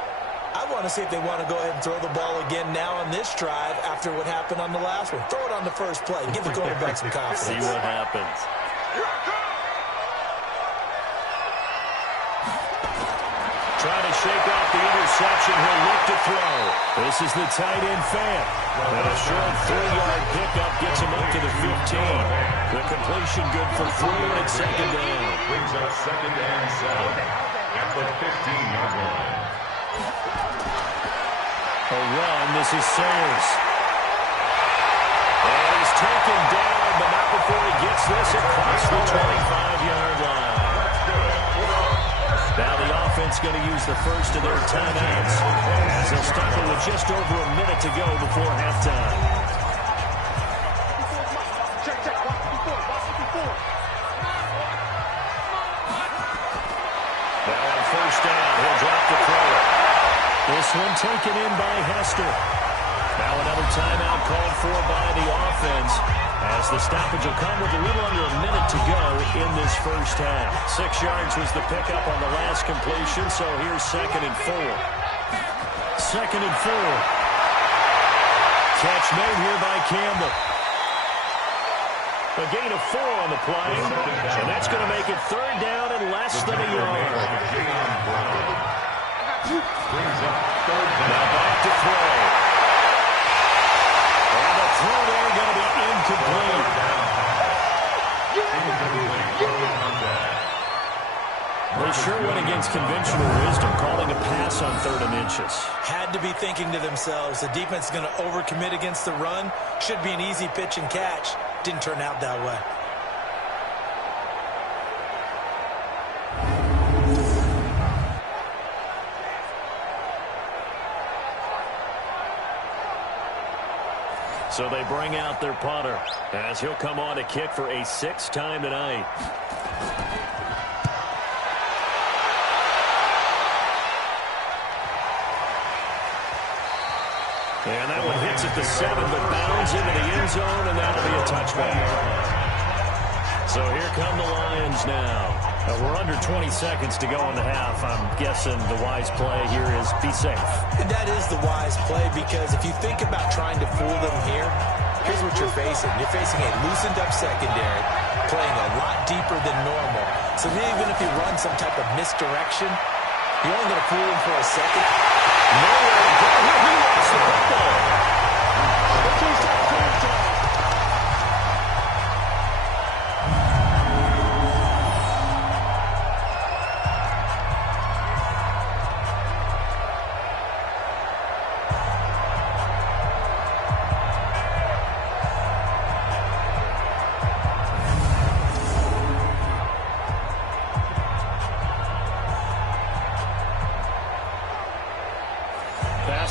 I want to see if they want to go ahead and throw the ball again now on this drive after what happened on the last one. Throw it on the first play. Give the quarterback some confidence. See what happens. Trying to shake off the interception. He'll look to throw. This is the tight end fan. And a short 3-yard pickup gets him up to the 15. The completion good for 3 and it's second down. Brings up second and 7 at the 15-yard line. A run. This is Sayers. And he's taken down, but not before he gets this across the 25-yard line. Now the offense going to use the first of their timeouts as they'll stop it with just over a minute to go before halftime. Now on first down, he'll drop the throw. This one taken in by Hester. Now another timeout called for by the offense as the stoppage will come with a little under a minute to go in this first half. 6 yards was the pickup on the last completion, so here's 2nd and 4. 2nd and 4. Catch made here by Campbell. A gain of 4 on the play, and that's going to make it 3rd down and less than a yard. Now back to throw. And the throw there going to be incomplete. They sure went against conventional wisdom, calling a pass on 3rd and inches. Had to be thinking to themselves, the defense is going to overcommit against the run. Should be an easy pitch and catch. Didn't turn out that way. So they bring out their punter as he'll come on to kick for a 6th time tonight. And that one hits at the 7, but bounds into the end zone, and that'll be a touchback. So here come the Lions now. We're under 20 seconds to go in the half. I'm guessing the wise play here is be safe. And that is the wise play because if you think about trying to fool them here, here's what you're facing. You're facing a loosened up secondary, playing a lot deeper than normal. So even if you run some type of misdirection, you're only going to fool them for a second. Nowhere to go. He lost the football.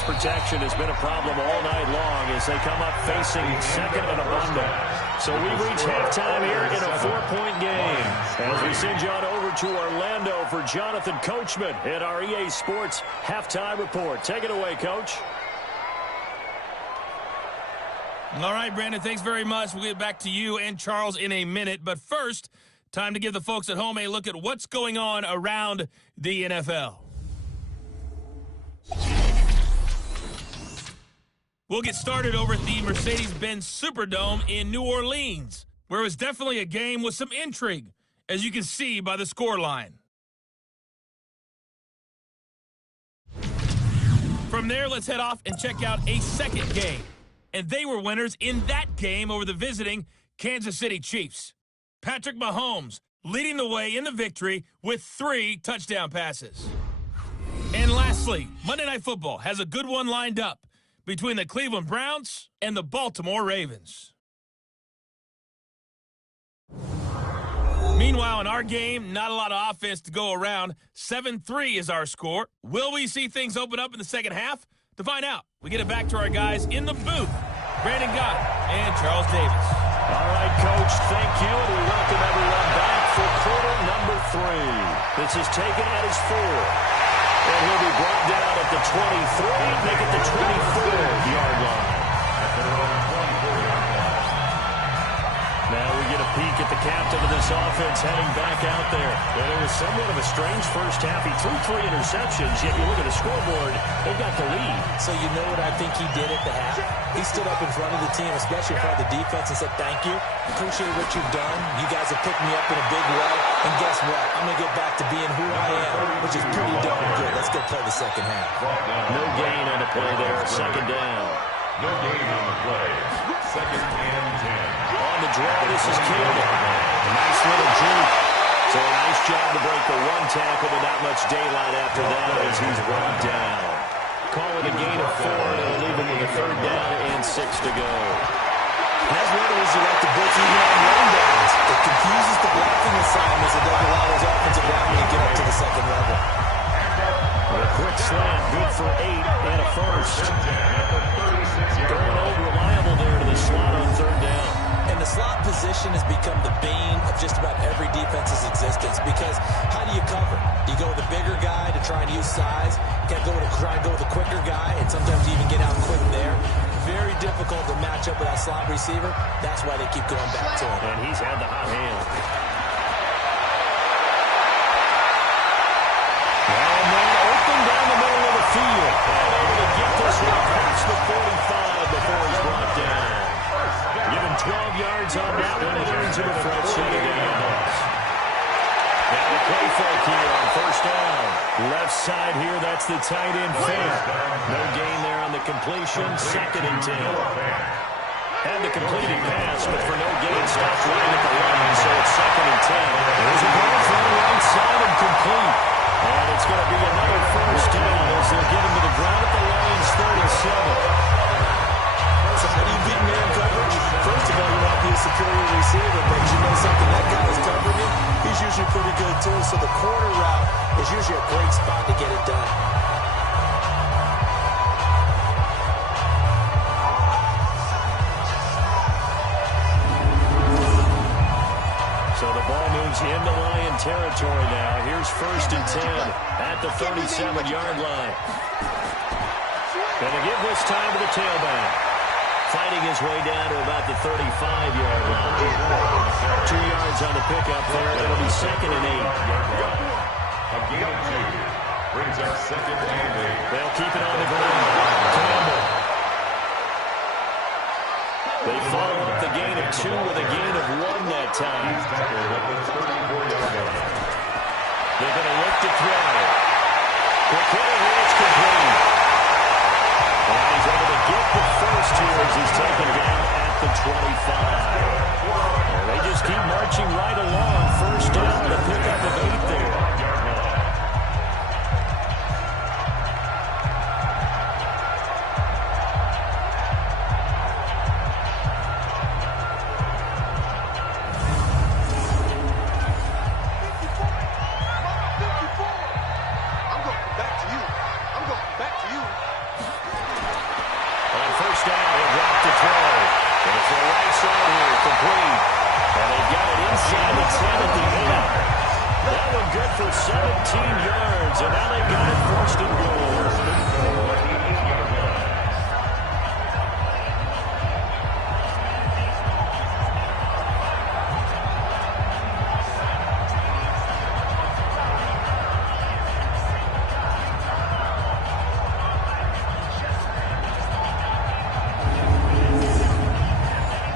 Protection has been a problem all night long as they come up facing 2nd and abundant. So we reach halftime here in a 4-point game as we send you on over to Orlando for Jonathan Coachman at our EA Sports Halftime Report. Take it away, Coach. All right, Brandon, thanks very much. We'll get back to you and Charles in a minute. But first, time to give the folks at home a look at what's going on around the NFL. We'll get started over at the Mercedes-Benz Superdome in New Orleans, where it was definitely a game with some intrigue, as you can see by the scoreline. From there, let's head off and check out a second game. And they were winners in that game over the visiting Kansas City Chiefs. Patrick Mahomes leading the way in the victory with 3 touchdown passes. And lastly, Monday Night Football has a good one lined up between the Cleveland Browns and the Baltimore Ravens. Meanwhile, in our game, not a lot of offense to go around. 7-3 is our score. Will we see things open up in the second half? To find out, we get it back to our guys in the booth, Brandon Gott and Charles Davis. All right, Coach, thank you, and we welcome everyone back for quarter number 3. This is taken at his 4. And he'll be brought down at the 23, make it the 24-yard line. Now we get a peek at the captain of this offense heading back out there. And it was somewhat of a strange first half. He threw 3 interceptions, yet you look at the scoreboard, they've got the lead. So you know what I think he did at the half? He stood up in front of the team, especially in front of the defense, and said, thank you. Appreciate what you've done. You guys have picked me up in a big way. And guess what? I'm going to get back to being who I am, which is pretty darn good. Let's go play the second half. No gain on the play there. Second down. No gain on the play. Second and 10. On the draw, this is Campbell. A nice little juke. So a nice job to break the 1 tackle, but not much daylight after that as he's brought down. Call it a gain of 4, and it'll leave him with a 3rd down and 6 to go. That's one of the reasons you like to blitz even on run downs. It confuses the blocking assignments and doesn't allow those offensive linemen to get up to the second level. A quick slant, good for 8 and a first. Throwing over reliable there to the slot on 3rd down. And the slot position has become the bane of just about every defense's existence because how do you cover? Do you go with a bigger guy to try and use size? You can't try and go with a quicker guy, and sometimes you even get out quick there. Very difficult to match up with that slot receiver. That's why they keep going back to him. And he's had the hot hand. And then open down the middle of the field. And able to get this one past the 45 before he's brought down. Give him 12 yards on that one. It turns into a fresh set of downs. Now the play fake here on 1st down. Left side here, that's the tight end fake. No gain there on the completion. 2nd and 10. Had the completed pass, but for no gain, stopped right at the line, so it's 2nd and 10. There's a ball from the right side and complete. And it's going to be another 1st down as they'll get him to the ground at the Lions' 37. So how do you beat man coverage? First of all, you might be a superior receiver, but you know something, that guy is covering you. He's usually pretty good, too. So the corner route is usually a great spot to get it done. So the ball moves into Lion territory now. Here's 1st and 10 at the 37-yard line. Gonna give this time to the tailback. Fighting his way down to about the 35-yard line. 2 yards on the pickup there. It'll be 2nd and 8. A gain of 2 brings up 2nd and 8. They'll keep it on the ground. Campbell. They follow up the gain of 2 with a gain of 1 that time. He's tackled at the 34-yard line. They're going to look to throw. Quick hitter here, it's complete. And he's able to get the first here as he's taken down at the 25. And they just keep marching right along. 1st down and a pickup of 8 there. For 17 yards, and now they've got it 1st and goal.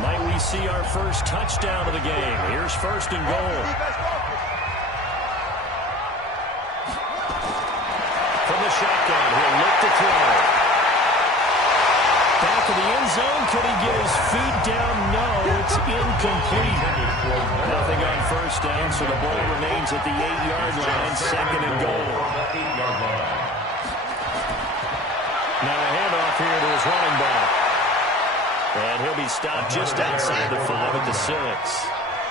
Might we see our first touchdown of the game? Here's 1st and goal. Shotgun. He'll look to throw. Back of the end zone. Could he get his feet down? No, it's incomplete. Nothing on 1st down, so the ball remains at the 8-yard line. 2nd and goal. Now a handoff here to his running back. And he'll be stopped just outside the 5 at the 6.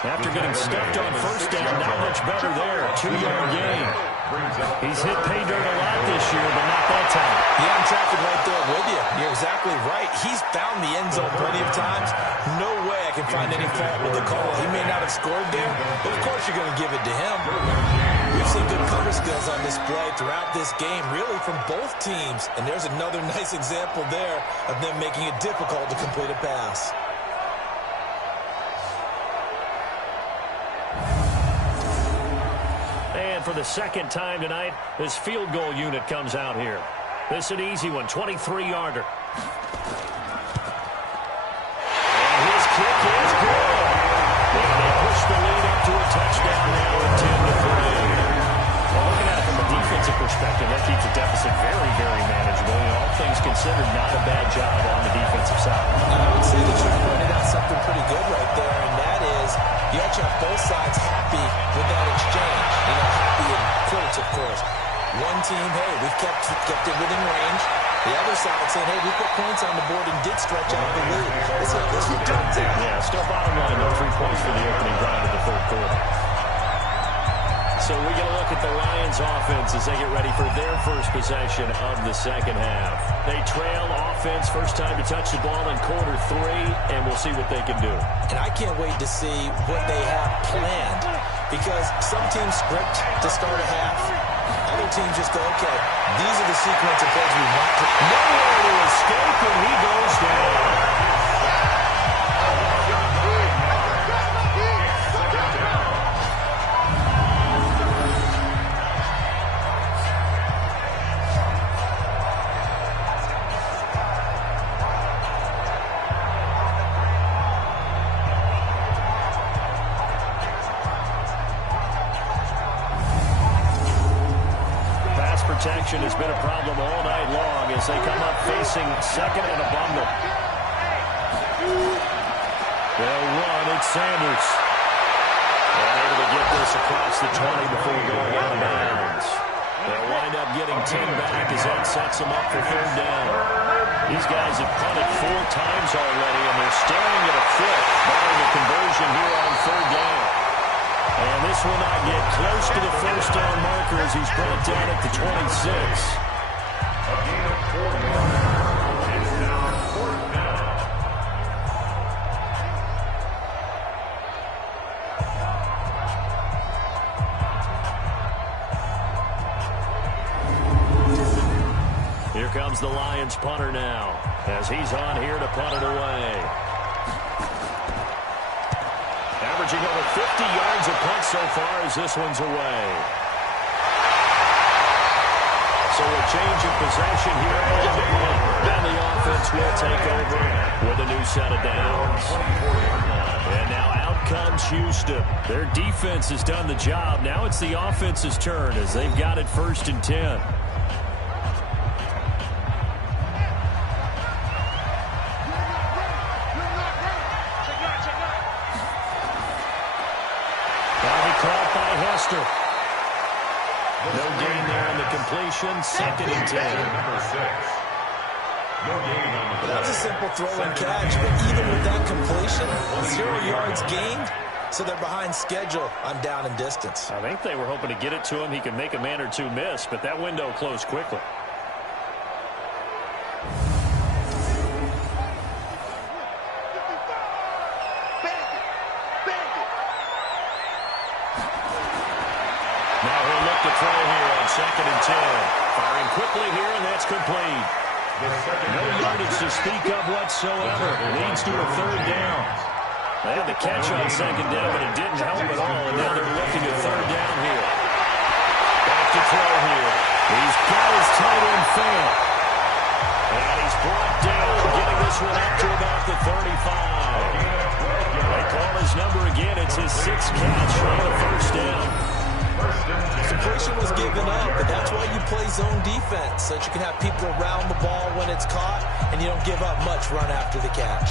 After getting stuffed on 1st down, not much better there. 2-yard gain. He's hit pay dirt a lot this year, but not that time. Yeah, I'm tracking right there with you. You're exactly right. He's found the end zone plenty of times. No way I can find any fault with the call. He may not have scored there, but of course you're going to give it to him. We've seen good cover skills on display throughout this game, really from both teams. And there's another nice example there of them making it difficult to complete a pass. And for the second time tonight, this field goal unit comes out here. This is an easy one, 23-yarder. And his kick is good. And they push the lead up to a touchdown now at 10-3. Well, looking at it from a defensive perspective, that keeps the deficit very, very manageable. All things considered, not a bad job on the defensive side. I would say that you pointed out something pretty good right there, and that is you actually have both sides happy with that exchange. You know, happy in quotes, of course. One team, hey, we've kept it within range. The other side saying, hey, we put points on the board and did stretch out the lead. Let's see how this one turns out. Yeah, still bottom line, though, 3 points for the opening drive of the third quarter. So we get a look at the Lions offense as they get ready for their first possession of the second half. They trail offense, first time to touch the ball in quarter 3, and we'll see what they can do. And I can't wait to see what they have planned, because some teams script to start a half. Other teams just go, okay, these are the sequence of plays we want to. Nowhere to escape, and he goes down. Protection has been a problem all night long as they come up facing second and a bundle. They'll run. It's Sanders. They're able to get this across the 20 before going out of bounds. They'll wind up getting 10 back as that sets them up for third down. These guys have punted 4 times already, and they're staring at a fifth, barring a conversion here on third down. And this will not get close to the first down marker as he's brought down at the 26. A gain of 4 yards. It's now fourth down. Here comes the Lions punter now as he's on here to punt it away. Averaging over 50 yards a punt so far as this one's away. So a change of possession here. Then the offense will take over with a new set of downs. And now out comes Houston. Their defense has done the job. Now it's the offense's turn as they've got it 1st and 10. No gain there on the completion. 2nd and 10. Number 6. No gain on the play. That's a simple throw and catch, but even with that completion, 0 yards gained, so they're behind schedule on down and distance. I think they were hoping to get it to him. He could make a man or two miss, but that window closed quickly. Throw here on 2nd and 10. Firing quickly here, and that's complete. No yardage to speak of whatsoever. Leads to a third down. They had the catch on 2nd down, but it didn't help at all, and now they're looking at third down here. Back to throw here. He's got his tight end fan. And he's brought down, getting this one up to about the 35. They call his number again. It's his 6th catch on the first down. Completion was given up, but that's why you play zone defense, so that you can have people around the ball when it's caught, and you don't give up much run after the catch.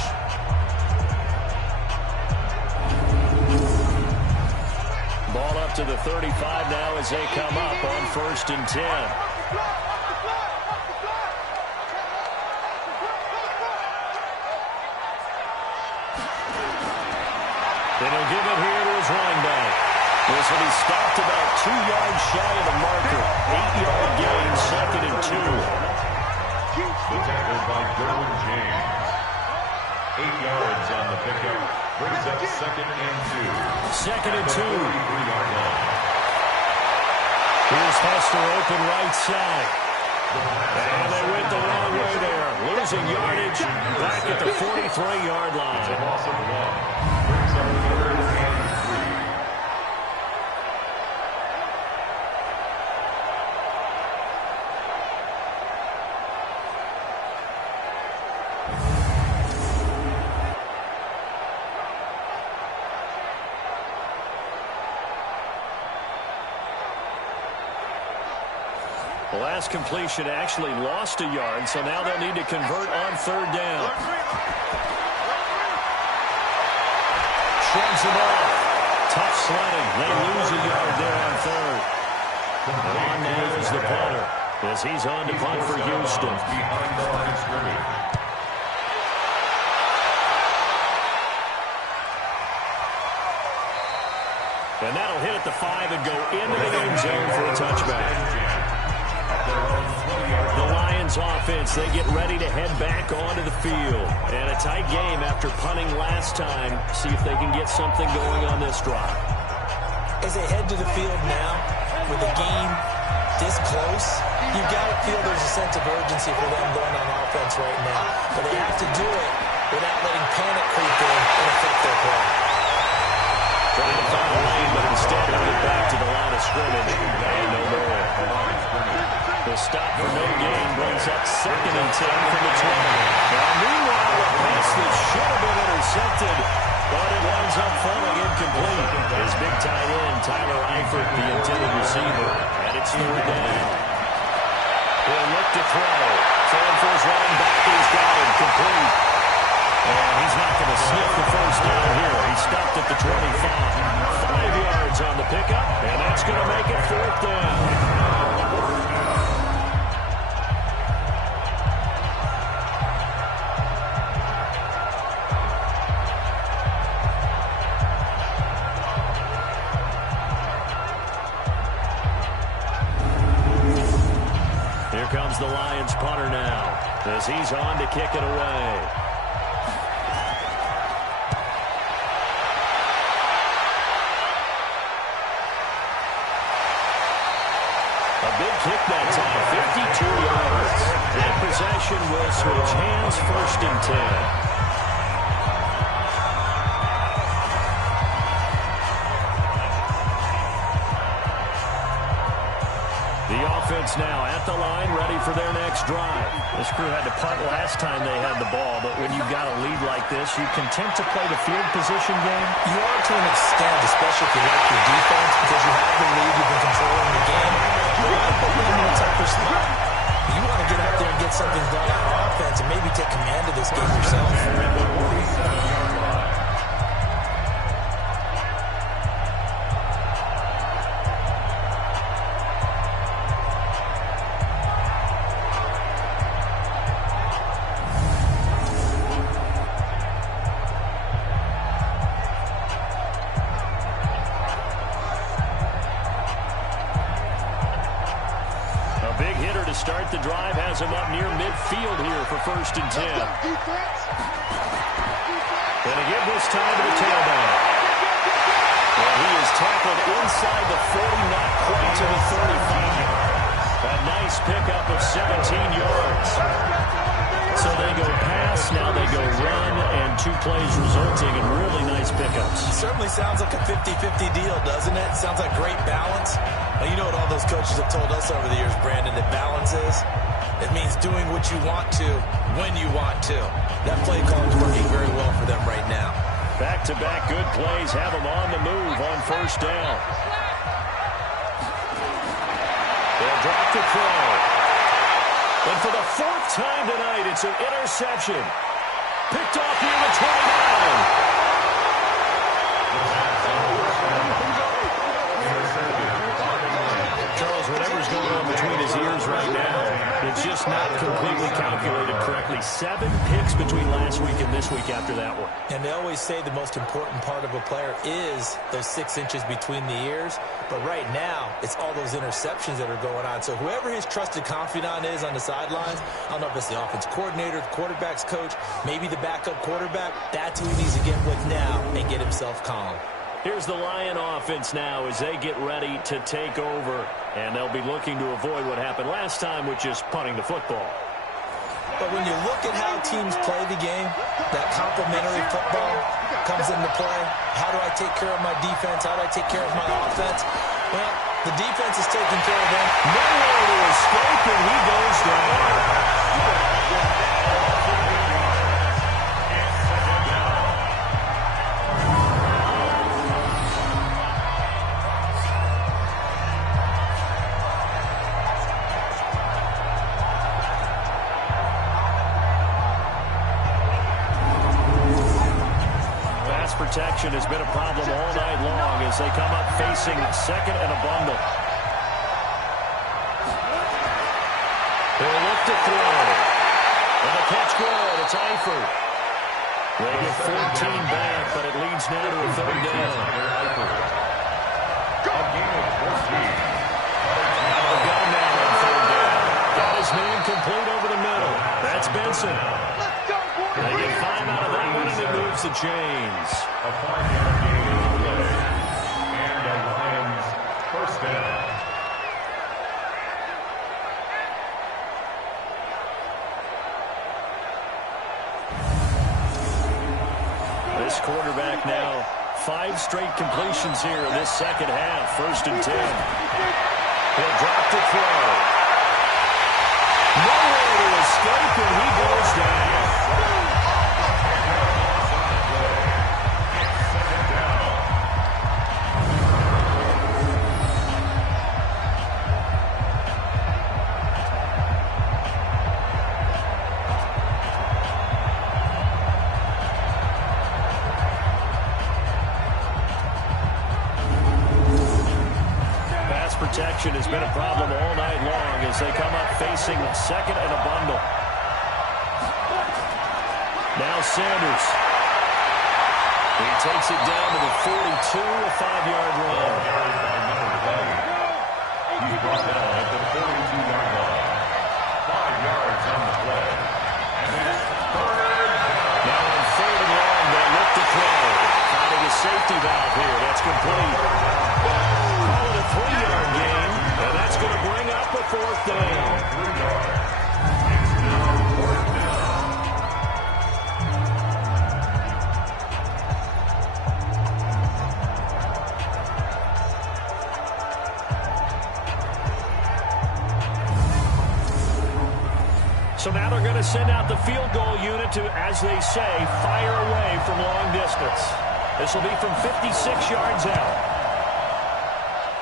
Ball up to the 35 now as they come up on 1st and 10. Then he'll give it here to his running back. Listen, he stopped about 2 yards shy of the marker. 8-yard gain, 2nd and 2. The tackle by Derwin James. 8 yards on the pickup. Brings up 2nd and 2. 2nd and 2. 43-yard line. Here's Hester open right side. And they went the wrong way there. Losing yardage back at the 43-yard line. It's a loss of 1. Brings up 3rd and 3. The last completion actually lost a yard, so now they'll need to convert on 3rd down. Shrugs him off. Tough sledding. They lose a yard there on 3rd. And on now is the punter, as he's on to punt for Houston. Behind the line of scrimmage. And that'll hit at the 5 and go into the end zone for a touchback. The Lions offense, they get ready to head back onto the field. And a tight game after punting last time. See if they can get something going on this drive. As they head to the field now, with the game this close, you've got to feel there's a sense of urgency for them going on offense right now. But they have to do it without letting panic creep in and affect their play. Trying to find a lane, but instead of it back to the line of scrimmage. And no more. The stop for no gain brings up 2nd and 10 from the 20. Now, meanwhile, a pass that should have been intercepted, but it winds up falling incomplete. His big tight end, Tyler Eifert, the intended receiver, and it's 3rd down. He'll look to throw. Throwing for his running back, he's got him complete. And he's not going to sniff the 1st down here. He's stopped at the 25. 5 yards on the pickup, and that's going to make it 4th down. The Lions punter now, as he's on to kick it away. A big kick that time, 52 yards. That possession will switch hands, 1st and 10. Offense now at the line, ready for their next drive. This crew had to punt last time they had the ball, but when you've got a lead like this, you content to play the field position game? You are to an extent, especially if you like your defense, because you have the lead, you've been controlling the game. You want to put them in a tougher spot. You want to get out there and get something done on offense and maybe take command of this game yourself. Start the drive, has him up near midfield here for 1st and 10. Gonna give this time to the tailback. And he is tackled inside the 40, not quite to the 35. A nice pickup of 17 yards. So they go pass, now they go run, and 2 plays resulting in really nice pickups. Certainly sounds like a 50-50 deal, doesn't it? Sounds like great balance. Well, you know what all those coaches have told us over the years, Brandon, that balance is? It means doing what you want to, when you want to. That play call is working very well for them right now. Back-to-back good plays have them on the move on 1st down. They'll drop the throw. And for the 4th time tonight, it's an interception. Picked off near the 29. Charles, whatever's going on between his ears right now, it It's just not completely calculated correctly. 7 picks between last week and this week after that one. And they always say the most important part of a player is those 6 inches between the ears. But right now, it's all those interceptions that are going on. So whoever his trusted confidant is on the sidelines, I don't know if it's the offense coordinator, the quarterback's coach, maybe the backup quarterback, that's who he needs to get with now and get himself calm. Here's the Lion offense now as they get ready to take over. And they'll be looking to avoid what happened last time, which is punting the football. But when you look at how teams play the game, that complementary football comes into play. How do I take care of my defense? How do I take care of my offense? Well, the defense is taking care of them. Nowhere to escape, and he goes down. Protection has been a problem all night long as they come up facing second and a bundle. They'll look to throw. And the catch good. It's Eifert. They get 14 back, but it leads now to a third down. A game of 14. Out of gun now on third down. Got his man complete over the middle. That's Benson. They get 5 out of that one, and it moves the chains. A 5-yard gain is play. And a Lions first down. This quarterback now 5 straight completions here in this second half. 1st and 10. He'll drop to throw. Nowhere to escape, and he goes down. Protection has been a problem all night long as they come up facing second and a bundle. Now Sanders. He takes it down to the 42, a 5-yard run. He's brought down at the 42-yard line. 5 yards on the play. And it's third down. Now on 3rd and long, they look to throw. Finding a safety valve here. That's complete. Call it a 3-yard gain, and that's going to bring up a 4th down. 3 yards. It's now 4th down. So now they're going to send out the field goal unit to, as they say, fire away from long distance. This will be from 56 yards out.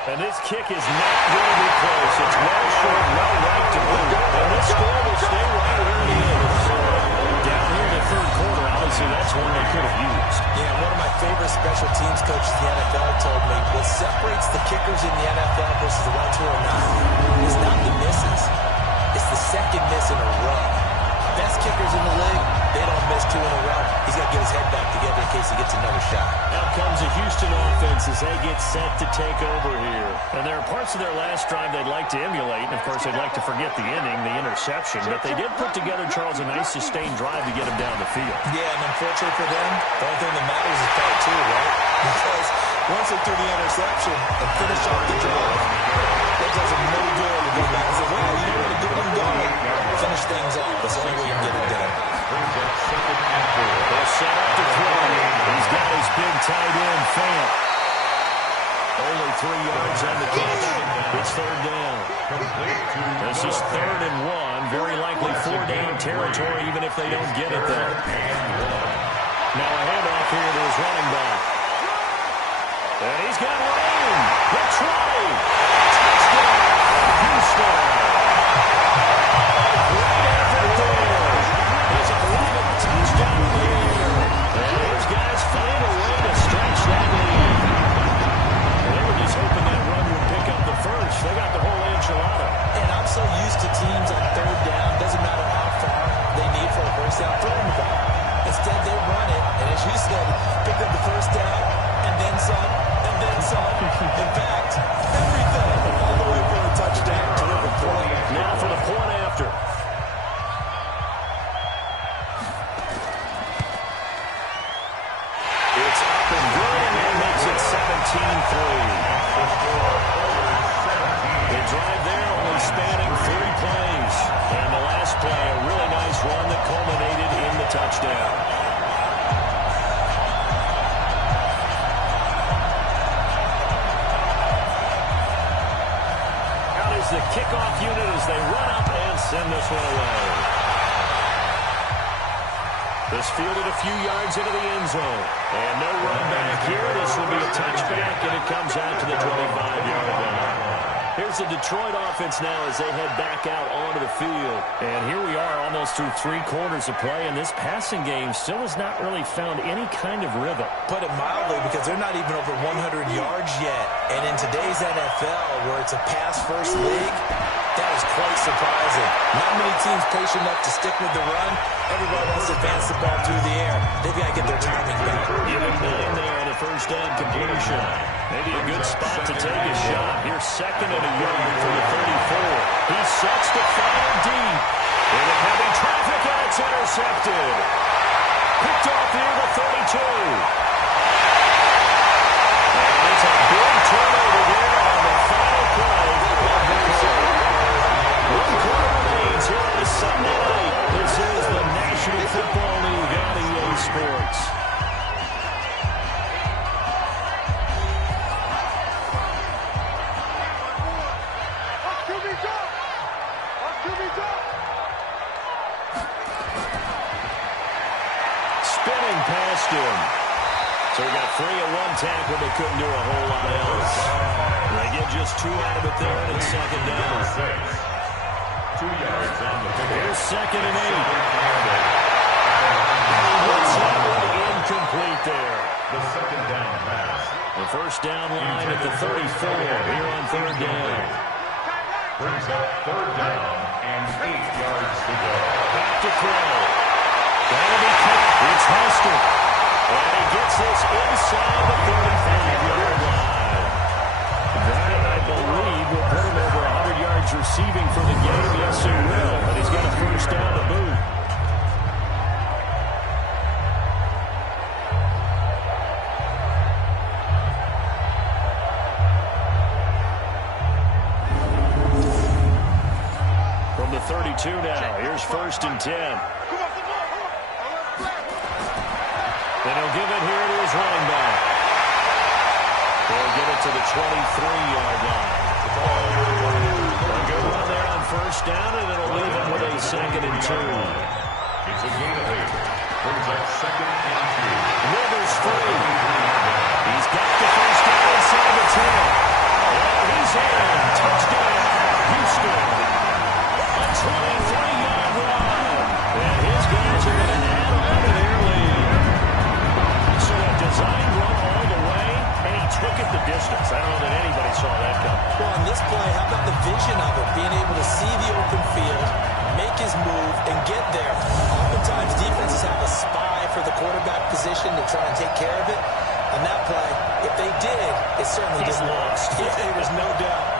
And this kick is not going to be close. It's well short, well right to boot. And this score will stay right where it is. Down here in the 3rd quarter, obviously that's one they could have used. Yeah, one of my favorite special teams coaches in the NFL told me what separates the kickers in the NFL versus the ones who are not is not the misses. It's the second miss in a row. Best kickers in the league, they don't miss 2 in a row. He's got to get his head back together in case he gets another shot. Out comes the Houston offense as they get set to take over here. And there are parts of their last drive they'd like to emulate. And, of course, they'd like to forget the inning, the interception. But they did put together, Charles, a nice sustained drive to get him down the field. Yeah, and unfortunately for them, the only thing that matters is part 2, right? Because once they threw the interception and finish off the drive, that does them no good to go back and say, well, you know what, a good one going. Finish things off. That's the only way you can get it done. They'll set up to throw. He's got his big tight end, Fant. Only 3 yards on the catch. It's 3rd down. This is 3rd and 1. Very likely 4-down territory, even if they don't get it there. Now a handoff here to his running back. And he's got room. That's right. Touchdown, Houston. Great effort there. There's a 11th touchdown in the air. And those guys find a way to stretch that lead. They were just hoping that run would pick up the first. They got the whole enchilada. And I'm so used to teams on 3rd down The drive there only spanning 3 plays. And the last play, a really nice run that culminated in the touchdown. Out is the kickoff unit as they run up and send this one away. This fielded a few yards into the end zone. And no run back here. This will be a touchback, and it comes out to the 25-yard line. Here's the Detroit offense now as they head back out onto the field. And here we are almost through 3 quarters of play, and this passing game still has not really found any kind of rhythm. Put it mildly, because they're not even over 100 yards yet. And in today's NFL, where it's a pass-first league, that is quite surprising. Not many teams patient enough to stick with the run. Everybody wants to advance the ball through the air. They've got to get their timing back. Even 9 there on the first down completion. Maybe a good spot to take a shot. Here's 2nd and a yard for the 34. He sets the final deep. Into heavy traffic, and it's intercepted. Picked off near the 32. And it's a big turnover there on the final play. One quarter remains here on a Sunday night. This is the National Football League on EA Sports. Spinning past him. So we got 3 at 1 tackle. They couldn't do a whole lot else. They get just 2 out of it there, and it's 2nd down. 2 yards on the pick. Here's 2nd and 8. What's that one incomplete there? The 2nd down pass. The first down line at the 34 here on 3rd down. Brings up 3rd down and 8 yards to go. Back to throw. That'll be caught. It's Hester. And he gets this inside the 35-yard line. That, I believe, will put him over 100 yards receiving for the game. Yes, he will. But he's got a first down to boot. From the 32 now, here's 1st and 10. Then he'll give it here to his running back. He'll give it to the 23-yard line. A good run there on 1st down, and it'll leave him with a 2nd and 2. It's a gain of 8. Brings up 2nd and 2. Rivers free. He's got the first down inside the 10. And he's in. Touchdown, Houston. A 23-yard run. And his guys are going to add on to their lead. So a designed run all the way, and he took it the distance. I don't know that anybody saw that coming. Well, on this play, how about the vision of it? Being able to see the open field, make his move, and get there. Oftentimes, defenses have a spy for the quarterback position to try and take care of it. On that play, if they did, it certainly didn't work. Yeah, there was no doubt.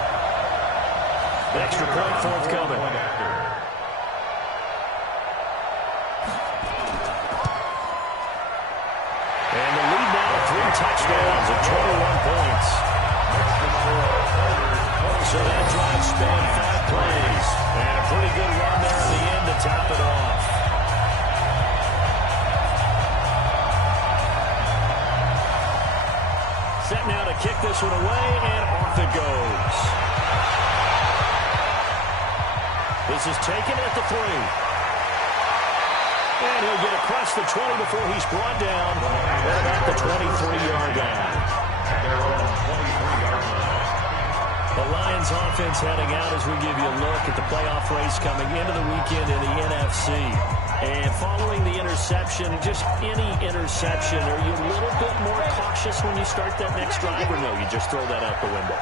The extra point forthcoming. And the lead now, 3 touchdowns and 21 points. So that drive spanned 5 plays. And a pretty good run there in the end to top it off. Set now to kick this one away, and off it goes. This is taken at the 3. And he'll get across the 20 before he's brought down at about the 23-yard line. The Lions offense heading out as we give you a look at the playoff race coming into the weekend in the NFC. And following the interception, just any interception, are you a little bit more cautious when you start that next drive, or no, you just throw that out the window?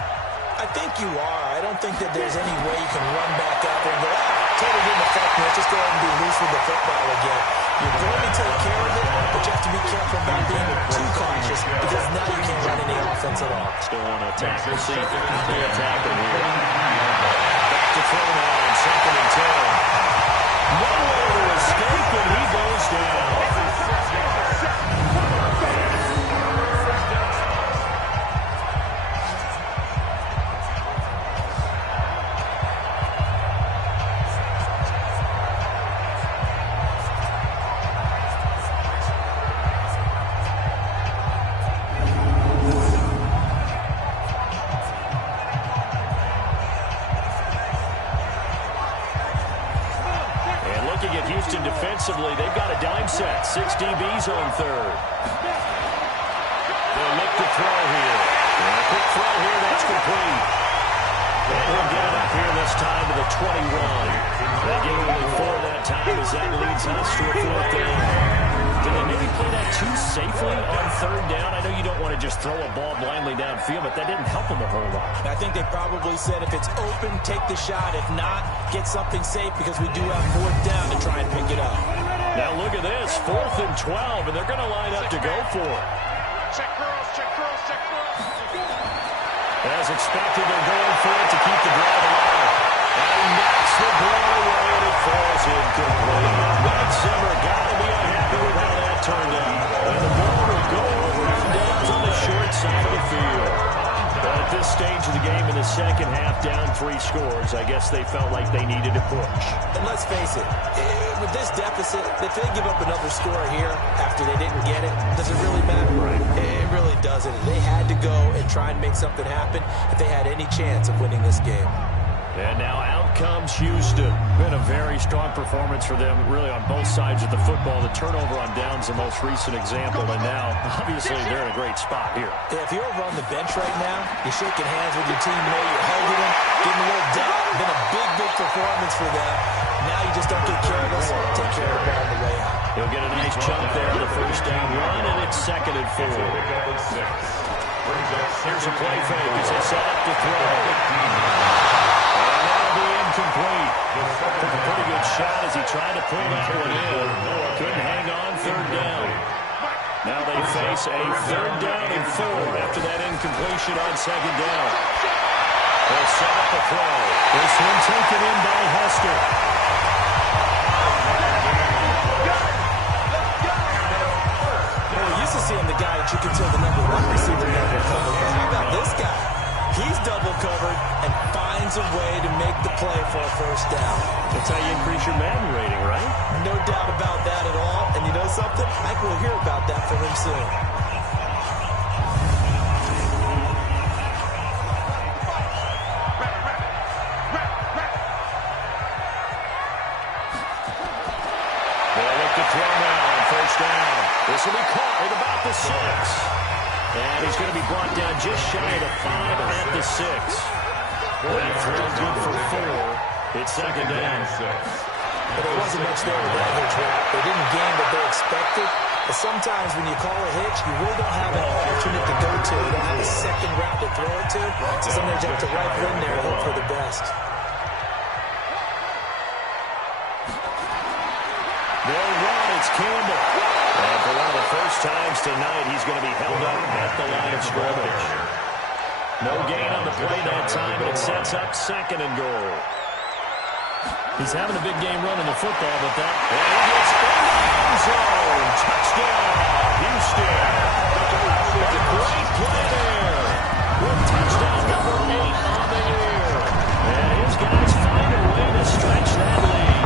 I think you are. I don't think that there's any way you can run back out there and go, totally didn't affect me. Let's just go ahead and be loose with the football again. You're going to take care of it, but you have to be careful about being too cautious because now you can't run any offense at all. Still want to attack. We'll see if they attack him here. Back to throw now on 2nd and 10. Nowhere to escape, and he goes down. 6 DBs on third. They'll look to throw here. And a quick throw here, that's complete. And we'll get it up here this time to the 21. They gave only 4 that time as that leads us to a 4th down. Did they maybe play that too safely on 3rd down? I know you don't want to just throw a ball blindly downfield, but that didn't help them a whole lot. I think they probably said if it's open, take the shot. If not, get something safe because we do have 4th down to try and pick it up. Now look at this, 4th and 12, and they're going to line up to go for it. Check girls, check girls, check girls. As expected, they're going for it to keep the drive alive. And he knocks the ball away, and it falls incomplete. Mike Zimmer got to be unhappy with how that turned out. And the ball will go over and down on the short side of the field. But at this stage of the game in the second half, down 3 scores, I guess they felt like they needed to push. And let's face it, with this deficit, if they give up another score here after they didn't get it, does it really matter? Right. It really doesn't. They had to go and try and make something happen if they had any chance of winning this game. And now out comes Houston. Been a very strong performance for them, really on both sides of the football. The turnover on downs, the most recent example, and now, obviously, they're in a great spot here. Yeah, if you're over on the bench right now, you're shaking hands with your teammate, you're hugging them, getting a little doubt. Been a big performance for them. Now you just don't get careless, take care of the ball on the way out. He'll get a nice chunk there on the first down run, and it's 2nd and 4. Here's a play fake as they set up to throw. Incomplete. Took a pretty good shot as he tried to pull that one in. Couldn't hang on 3rd down. Now they face a 3rd down and 4 after that incompletion on 2nd down. They'll set up a throw. This one taken in by Hester. Well, we used to see him the guy that you consider the number 1 receiver double covered. But how about this guy? He's double covered and finds a way to make the play for a 1st down. That's how you increase your Madden rating, right? No doubt about that at all. And you know something? I think we'll hear about that from him soon. They'll look to throw now on 1st down. This will be caught at about the 6. And he's going to be brought down just shy of the 5 at the 6. That throw good for 4. It's 2nd down. But there wasn't much there with that hitch route. They didn't gain what they expected. But sometimes when you call a hitch, you really don't have an alternate to go to. You don't have a second route to throw it to. So sometimes you have to rifle in there and hope for the best. They'll run. It's Campbell. And for one of the first times tonight, he's going to be held up at the line of scrimmage. No gain on the play that time, and it sets up 2nd and goal. He's having a big game running the football, but that... And he gets in the end zone. Touchdown, Houston. A great play there. With touchdown number 8 on the year. And his guys find a way to stretch that lead.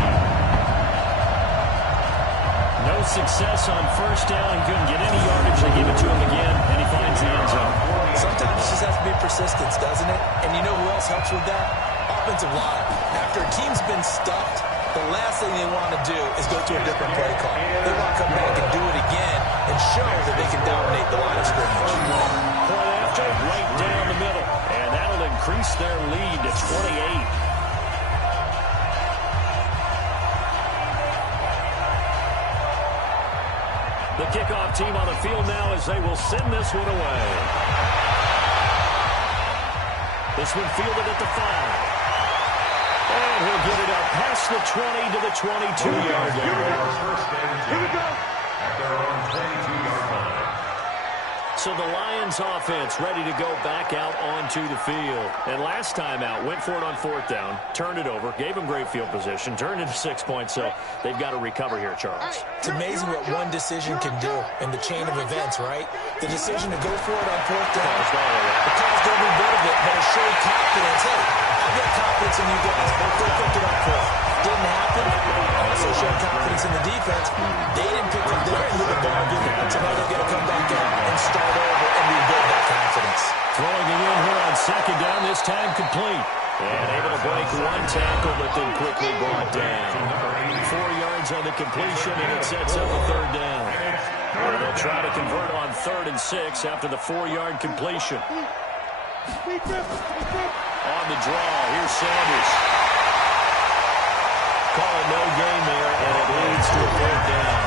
No success on 1st down. He couldn't get any yardage. They give it to him again, and he finds the end zone. Sometimes it just has to be persistence, doesn't it? And you know who else helps with that? Offensive line. After a team's been stuffed, the last thing they want to do is go to a different play call. They want to come back and do it again and show that they can dominate the line of scrimmage. Point after, right down the middle. And that'll increase their lead to 28. The kickoff team on the field now as they will send this one away. This one fielded at the 5. And he'll get it up past the 20 to the 22-yard line. Here we go. At their own 22-yard line. So the Lions offense ready to go back out onto the field. And last time out, went for it on 4th down, turned it over, gave them great field position, turned it to 6 points, so they've got to recover here, Charles. It's amazing what one decision can do in the chain of events, right? The decision to go for it on 4th down. The call's every bit of it, but it showed confidence. Hey, I've got confidence in you guys. Go pick it up for it. Didn't happen. Also showed confidence in the defense. They didn't pick up their end of the bargain, so now they're going to come back out and start over and rebuild that confidence. Throwing it in here on 2nd down, this time complete. And able to break 1 tackle, but then quickly brought down. 4 yards on the completion, and it sets up a third down. And they'll try to convert on 3rd and 6 after the 4-yard completion. On the draw, here's Sanders. Call it no gain there, and it leads to a 3rd down.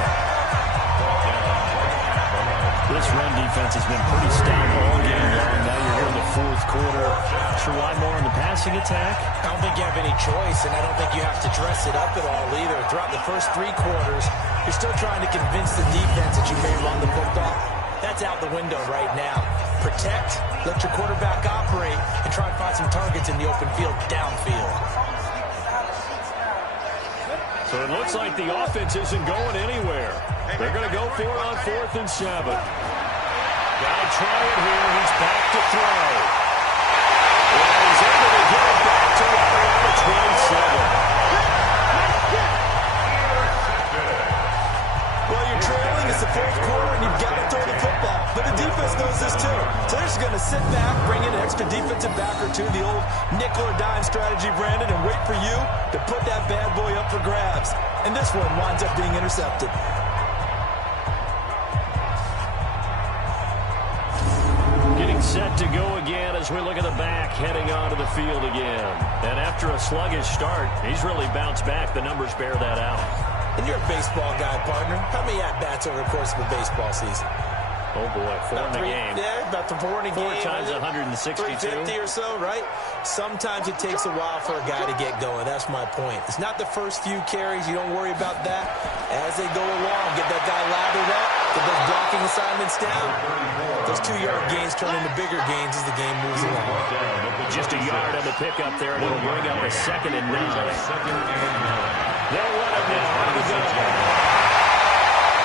This run defense has been pretty stout all game long. Now you're here in the 4th quarter. Should rely more on the passing attack? I don't think you have any choice, and I don't think you have to dress it up at all either. Throughout the first 3 quarters, you're still trying to convince the defense that you may run the football. That's out the window right now. Protect, let your quarterback operate, and try and find some targets in the open field downfield. So it looks like the offense isn't going anywhere. They're going to go for it on 4th and 7. Got to try it here. He's back to throw. And he's able to get it back to right around the 27. Well, you're trailing. It's the 4th quarter, and you've got to throw the football. But the defense knows this, too. So they're just going to sit back, bring in an extra defensive back or two, the old nickel or dime strategy, Brandon, and wait for you to put that bad boy up for grabs. And this one winds up being intercepted. Set to go again as we look at the back heading onto the field again. And after a sluggish start, he's really bounced back. The numbers bear that out. And you're a baseball guy, partner. How many at-bats over the course of a baseball season? Oh, boy, 4 in a game. Yeah, about the 4 in a game. 4 times 162. 350 or so, right? Sometimes it takes a while for a guy to get going. That's my point. It's not the first few carries. You don't worry about that. As they go along, get that guy lathered up, get those blocking assignments down. Those 2-yard gains turn into bigger gains as the game moves along. Just a yard on the pickup there, and it'll bring up a 2nd and 9. They'll run it now on the go.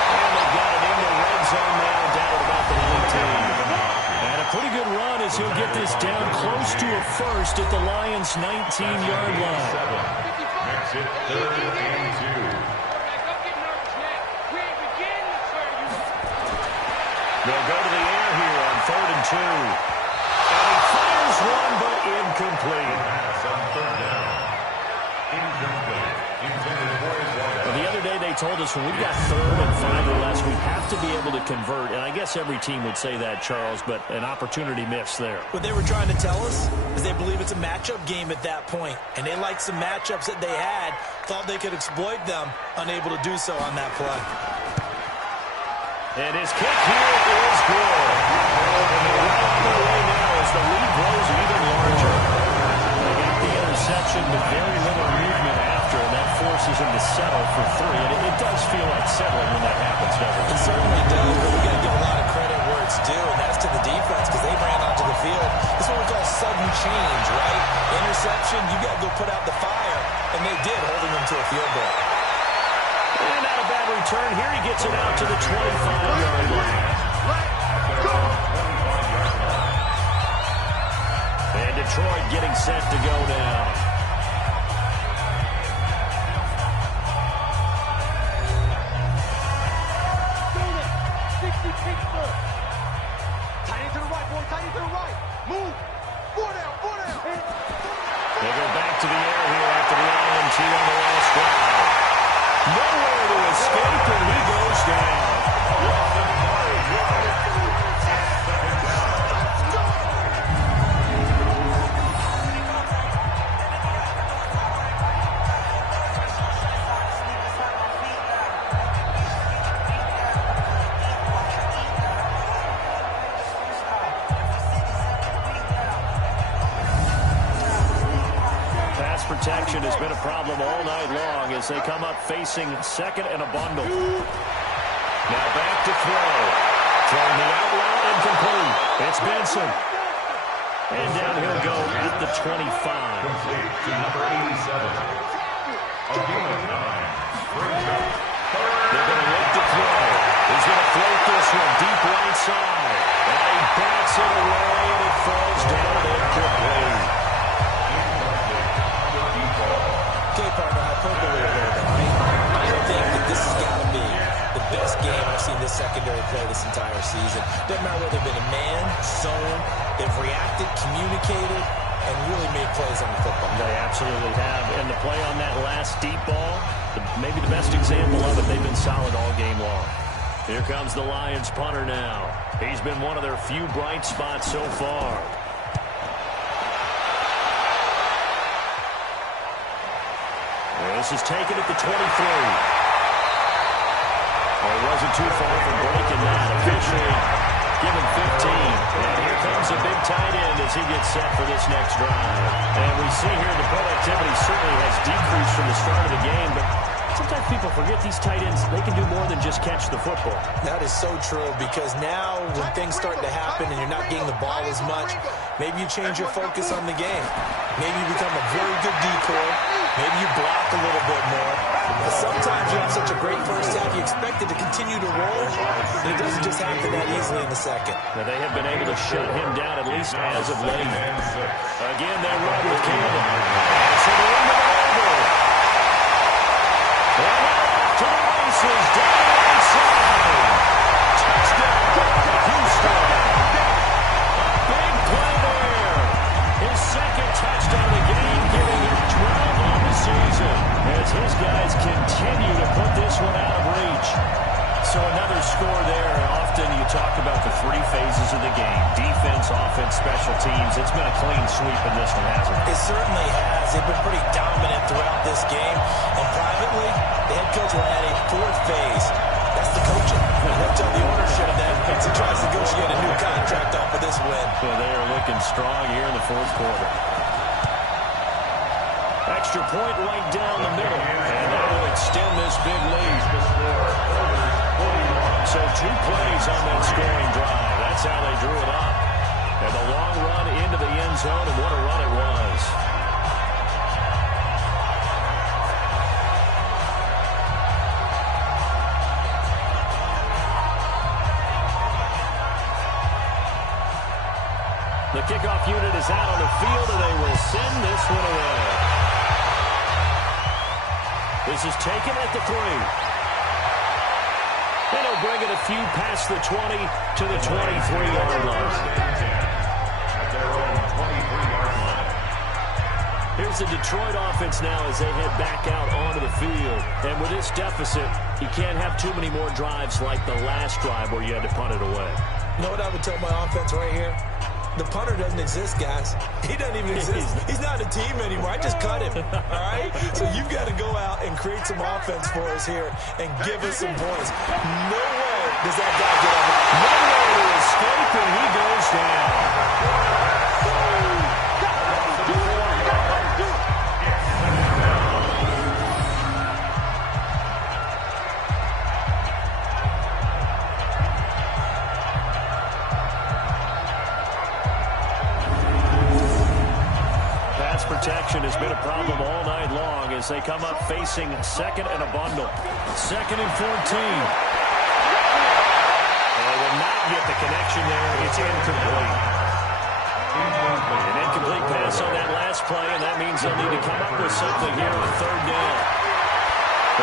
And they've got it in the red zone now, down at about the 19. And a pretty good run as he'll get this down close to a first at the Lions' 19-yard line. Makes it 3rd and 2. They'll go to the air here on 3rd and 2. And he fires one, but incomplete. On 3rd down. Incomplete. Intended for his runner. Well, the other day they told us when we've got 3rd and 5 or less, we have to be able to convert. And I guess every team would say that, Charles, but an opportunity missed there. What they were trying to tell us is they believe it's a matchup game at that point. And they liked some matchups that they had, thought they could exploit them, unable to do so on that play. And his kick here is good. And they're right on their way now as the lead grows even larger. They got the interception, but very little movement after, and that forces him to settle for 3. And it does feel like settling when that happens, doesn't it? It certainly does, but we got to give a lot of credit where it's due, and that's to the defense because they ran onto the field. This is what we call sudden change, right? Interception, you got to go put out the fire, and they did, holding them to a field goal. And not a bad return. Here he gets it out to the 25-yard line. And Detroit getting set to go now. Tight end to the right, boy. Tight end to the right. Move. 4 down. 4 down. They go back to the air here after the INT on the last drive. Nowhere to escape, and he goes down. Protection has been a problem all night long as they come up facing 2nd and a bundle. Now back to throw. Throwing the out route incomplete. It's Benson. And down he'll go at the 25. Complete to number 87. A gain of 9. Brings up 3rd. They're going to look to throw. He's going to float this one deep right side. And he bats it away and it falls down incomplete. Okay, partner, hyperbole a little bit, right? I think that this has got to be the best game I've seen this secondary play this entire season. Doesn't matter whether they've been in man, zone, they've reacted, communicated, and really made plays on the football. They absolutely have. And the play on that last deep ball, maybe the best example of it, they've been solid all game long. Here comes the Lions punter now. He's been one of their few bright spots so far. This is taken at the 23. Well, it wasn't too far from breaking that. Officially given 15. And here comes a big tight end as he gets set for this next drive. And we see here the productivity certainly has decreased from the start of the game, but sometimes people forget these tight ends, they can do more than just catch the football. That is so true, because now when things start to happen and you're not getting the ball as much, maybe you change your focus on the game. Maybe you become a very good decoy. Maybe you block a little bit more. But sometimes you have such a great first half, you expect it to continue to roll, and it doesn't just happen that easily in the second. Now they have been able to shut him down, at least as of late. Again, they run with Campbell. And so they're into the over. And to the races, down the inside. Touchdown, Houston. Big play there. His second touchdown of the game, giving him 12 on the season, as his guys continue to put this one out of reach. So another score there. Often you talk about the three phases of the game: defense, offense, special teams. It's been a clean sweep in this one, hasn't it? It certainly has. They've been pretty dominant throughout this game. And privately, the head coach will add a fourth phase. That's the coaching. They'll tell the ownership that once he tries to negotiate a new contract off of this win. So they are looking strong here in the fourth quarter. Extra point right down the middle. And that will extend this big lead. So 2 plays on that scoring drive. That's how they drew it up. And the long run into the end zone, and what a run it was. The kickoff unit is out on the field, and they will send this one away. This is taken at the 3. And he'll bring it a few past the 20 to the 23-yard line. Here's the Detroit offense now as they head back out onto the field. And with this deficit, you can't have too many more drives like the last drive where you had to punt it away. You know what I would tell my offense right here? The punter doesn't exist, guys. He doesn't even exist. He's not a team anymore. I just cut him, all right? So you've got to go out and create some offense for us here and give us some points. No way does that guy get on the... No way to escape, and he goes down. Protection has been a problem all night long as they come up facing second and a bundle. Second and 14. They will not get the connection there. It's incomplete. An incomplete pass on that last play, and that means they'll need to come up with something here on third down.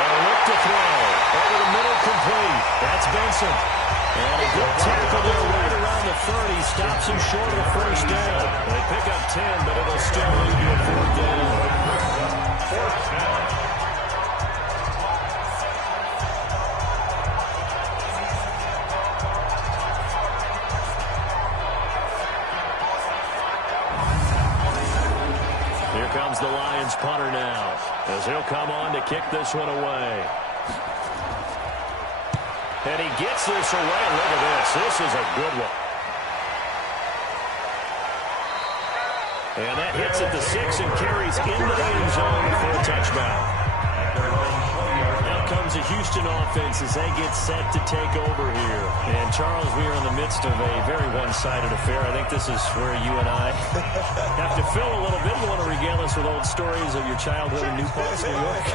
They'll look to throw. Over the middle, complete. That's Benson. And a good tackle there right around the 30. Stops him short of the first down. They pick up 10, but it'll still lead to a fourth down. Here comes the Lions punter now, as he'll come on to kick this one away. And he gets this away. Look at this. This is a good one. And that hits at the 6 and carries into the end zone for a touchdown. Now comes the Houston offense as they get set to take over here. And, Charles, we are in the midst of a very one-sided affair. I think this is where you and I have to fill a little bit. You want to regale us with old stories of your childhood in New Paltz, New York?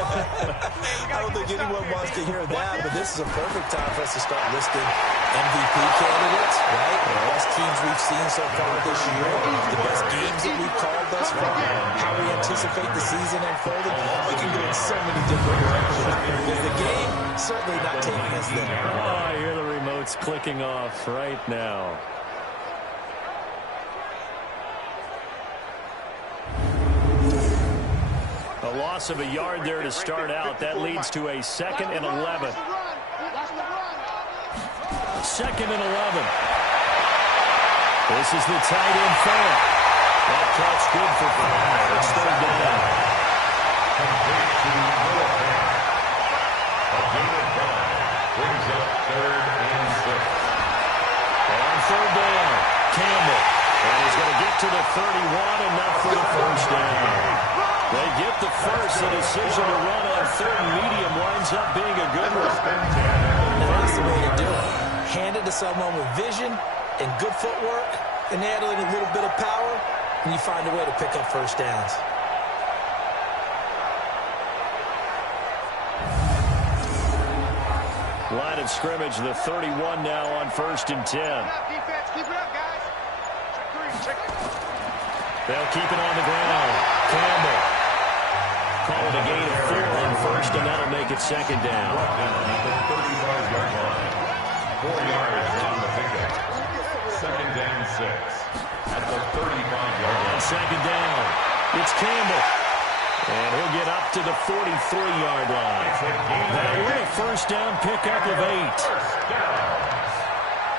I don't think anyone wants to hear that, but this is a perfect time for us to start listing MVP candidates, right? The best teams we've seen so far this year, the best games that we've called thus far, how we anticipate the season unfolding. We can go in so many different directions because the game certainly not taking us there. Oh, I hear the remotes clicking off right now. A loss of a yard there to start out. That leads to a 2nd and 11. 2nd and 11. This is the tight end fair. That catch good for 5. It's 3rd down. Complete to Noah Fant. A gain of 5 brings up 3rd and 6. On 3rd down, Campbell. And he's going to get to the 31, enough for the 1st down. They get the first. The decision to run on 3rd and medium winds up being a good one. That's the way to do it. Hand it to someone with vision and good footwork, and add in a little bit of power, and you find a way to pick up 1st downs. Line of scrimmage, the 31 now on 1st and 10. Defense, keep it up, guys. Check 3, check 3. They'll keep it on the ground. Campbell. Call it a gain of 4 on 1st, and that'll make it 2nd down. At the 35-yard line. 4 yards on the pickup. 2nd and 6. At the 35-yard line. 2nd down. It's Campbell. And he'll get up to the 43-yard line. That'll win a 1st down pickup of 8.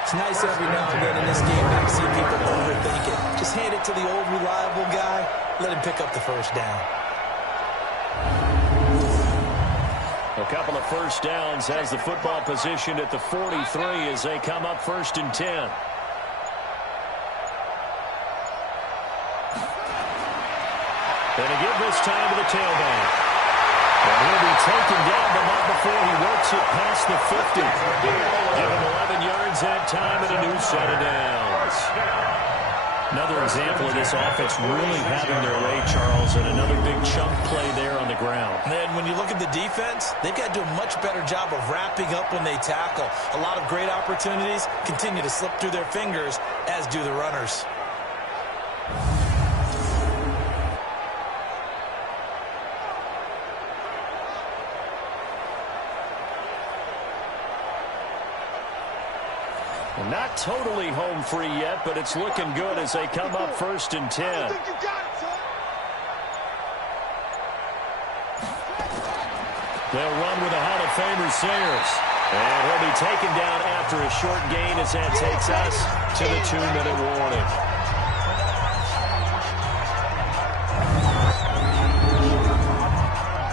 It's nice every now and then in this game not to see people overthink it. Just hand it to the old reliable guy. Let him pick up the 1st down. A couple of 1st downs has the football positioned at the 43 as they come up 1st and 10. And to give this time to the tailback. And he'll be taken down, but not before he works it past the 50. Give him 11 yards that time and a new set of downs. Another example of this offense really having their way, Charles, and another big chunk play there on the ground. And when you look at the defense, they've got to do a much better job of wrapping up when they tackle. A lot of great opportunities continue to slip through their fingers, as do the runners. Not totally home free yet, but it's looking good as they come up 1st and 10. They'll run with a Hall of Famer, Sayers. And he'll be taken down after a short gain as that takes us to the 2-minute warning.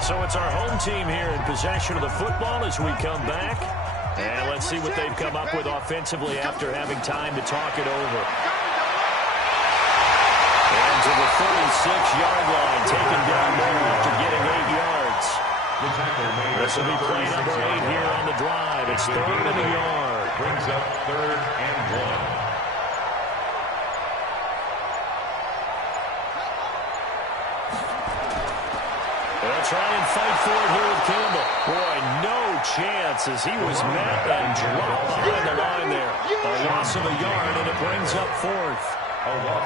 So it's our home team here in possession of the football as we come back. And let's see what they've come up with offensively after having time to talk it over. And to the 36-yard line, taken down there after getting 8 yards. This will be play number 8 here on the drive. It's 3rd and a yard. Brings up 3rd and 1. They'll try and fight for it here with Campbell. Boy, no chance as he was met and dropped behind the line there. A loss of a yard, and it brings up 4th.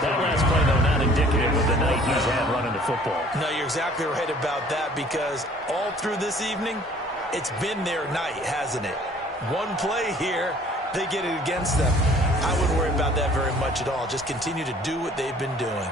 That last play, though, not indicative of the night he's had running the football. No, you're exactly right about that, because all through this evening, it's been their night, hasn't it? One play here, they get it against them. I wouldn't worry about that very much at all. Just continue to do what they've been doing.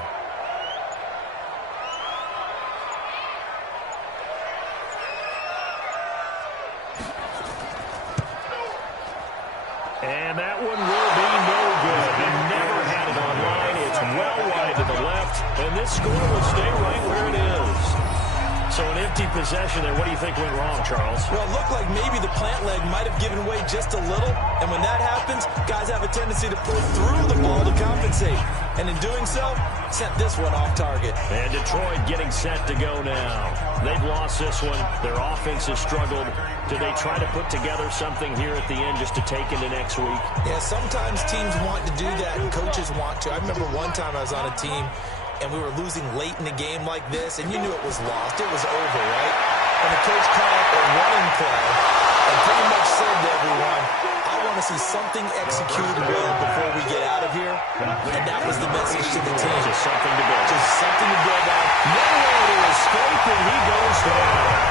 And that one will be no good. They never had it online. It's well wide to the left, and this score will stay right where it is. So an empty possession there. What do you think went wrong, Charles? Well, it looked like maybe the plant leg might have given way just a little, and when that happens, guys have a tendency to pull through the ball to compensate. And in doing so, sent this one off target. And Detroit getting set to go now. They've lost this one. Their offense has struggled. Do they try to put together something here at the end just to take into next week? Yeah, sometimes teams want to do that and coaches want to. I remember one time I was on a team and we were losing late in the game like this, and you knew it was lost. It was over, right? And the coach called a running play and pretty much said to everyone, I want to see something executed well before we get out of here. And that was the message to the team. Just something to build. Just something to build on. Nowhere to escape, and he goes down.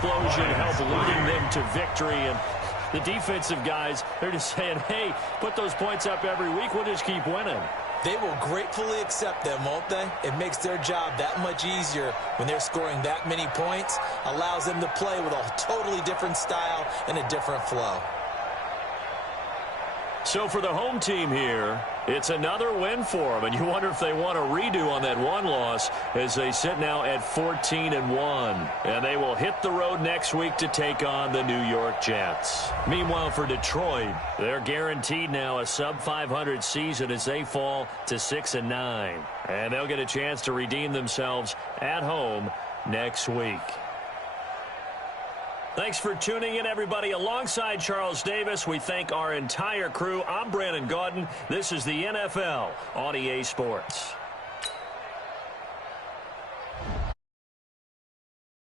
explosion help leading them to victory. And the defensive guys, they're just saying, hey, put those points up every week. We'll just keep winning. They will gratefully accept them, won't they? It makes their job that much easier when they're scoring that many points. Allows them to play with a totally different style and a different flow. So for the home team here, it's another win for them. And you wonder if they want a redo on that one loss as they sit now at 14-1. And they will hit the road next week to take on the New York Jets. Meanwhile, for Detroit, they're guaranteed now a sub-500 season as they fall to 6-9. And they'll get a chance to redeem themselves at home next week. Thanks for tuning in, everybody. Alongside Charles Davis, we thank our entire crew. I'm Brandon Gaudin. This is the NFL on EA Sports.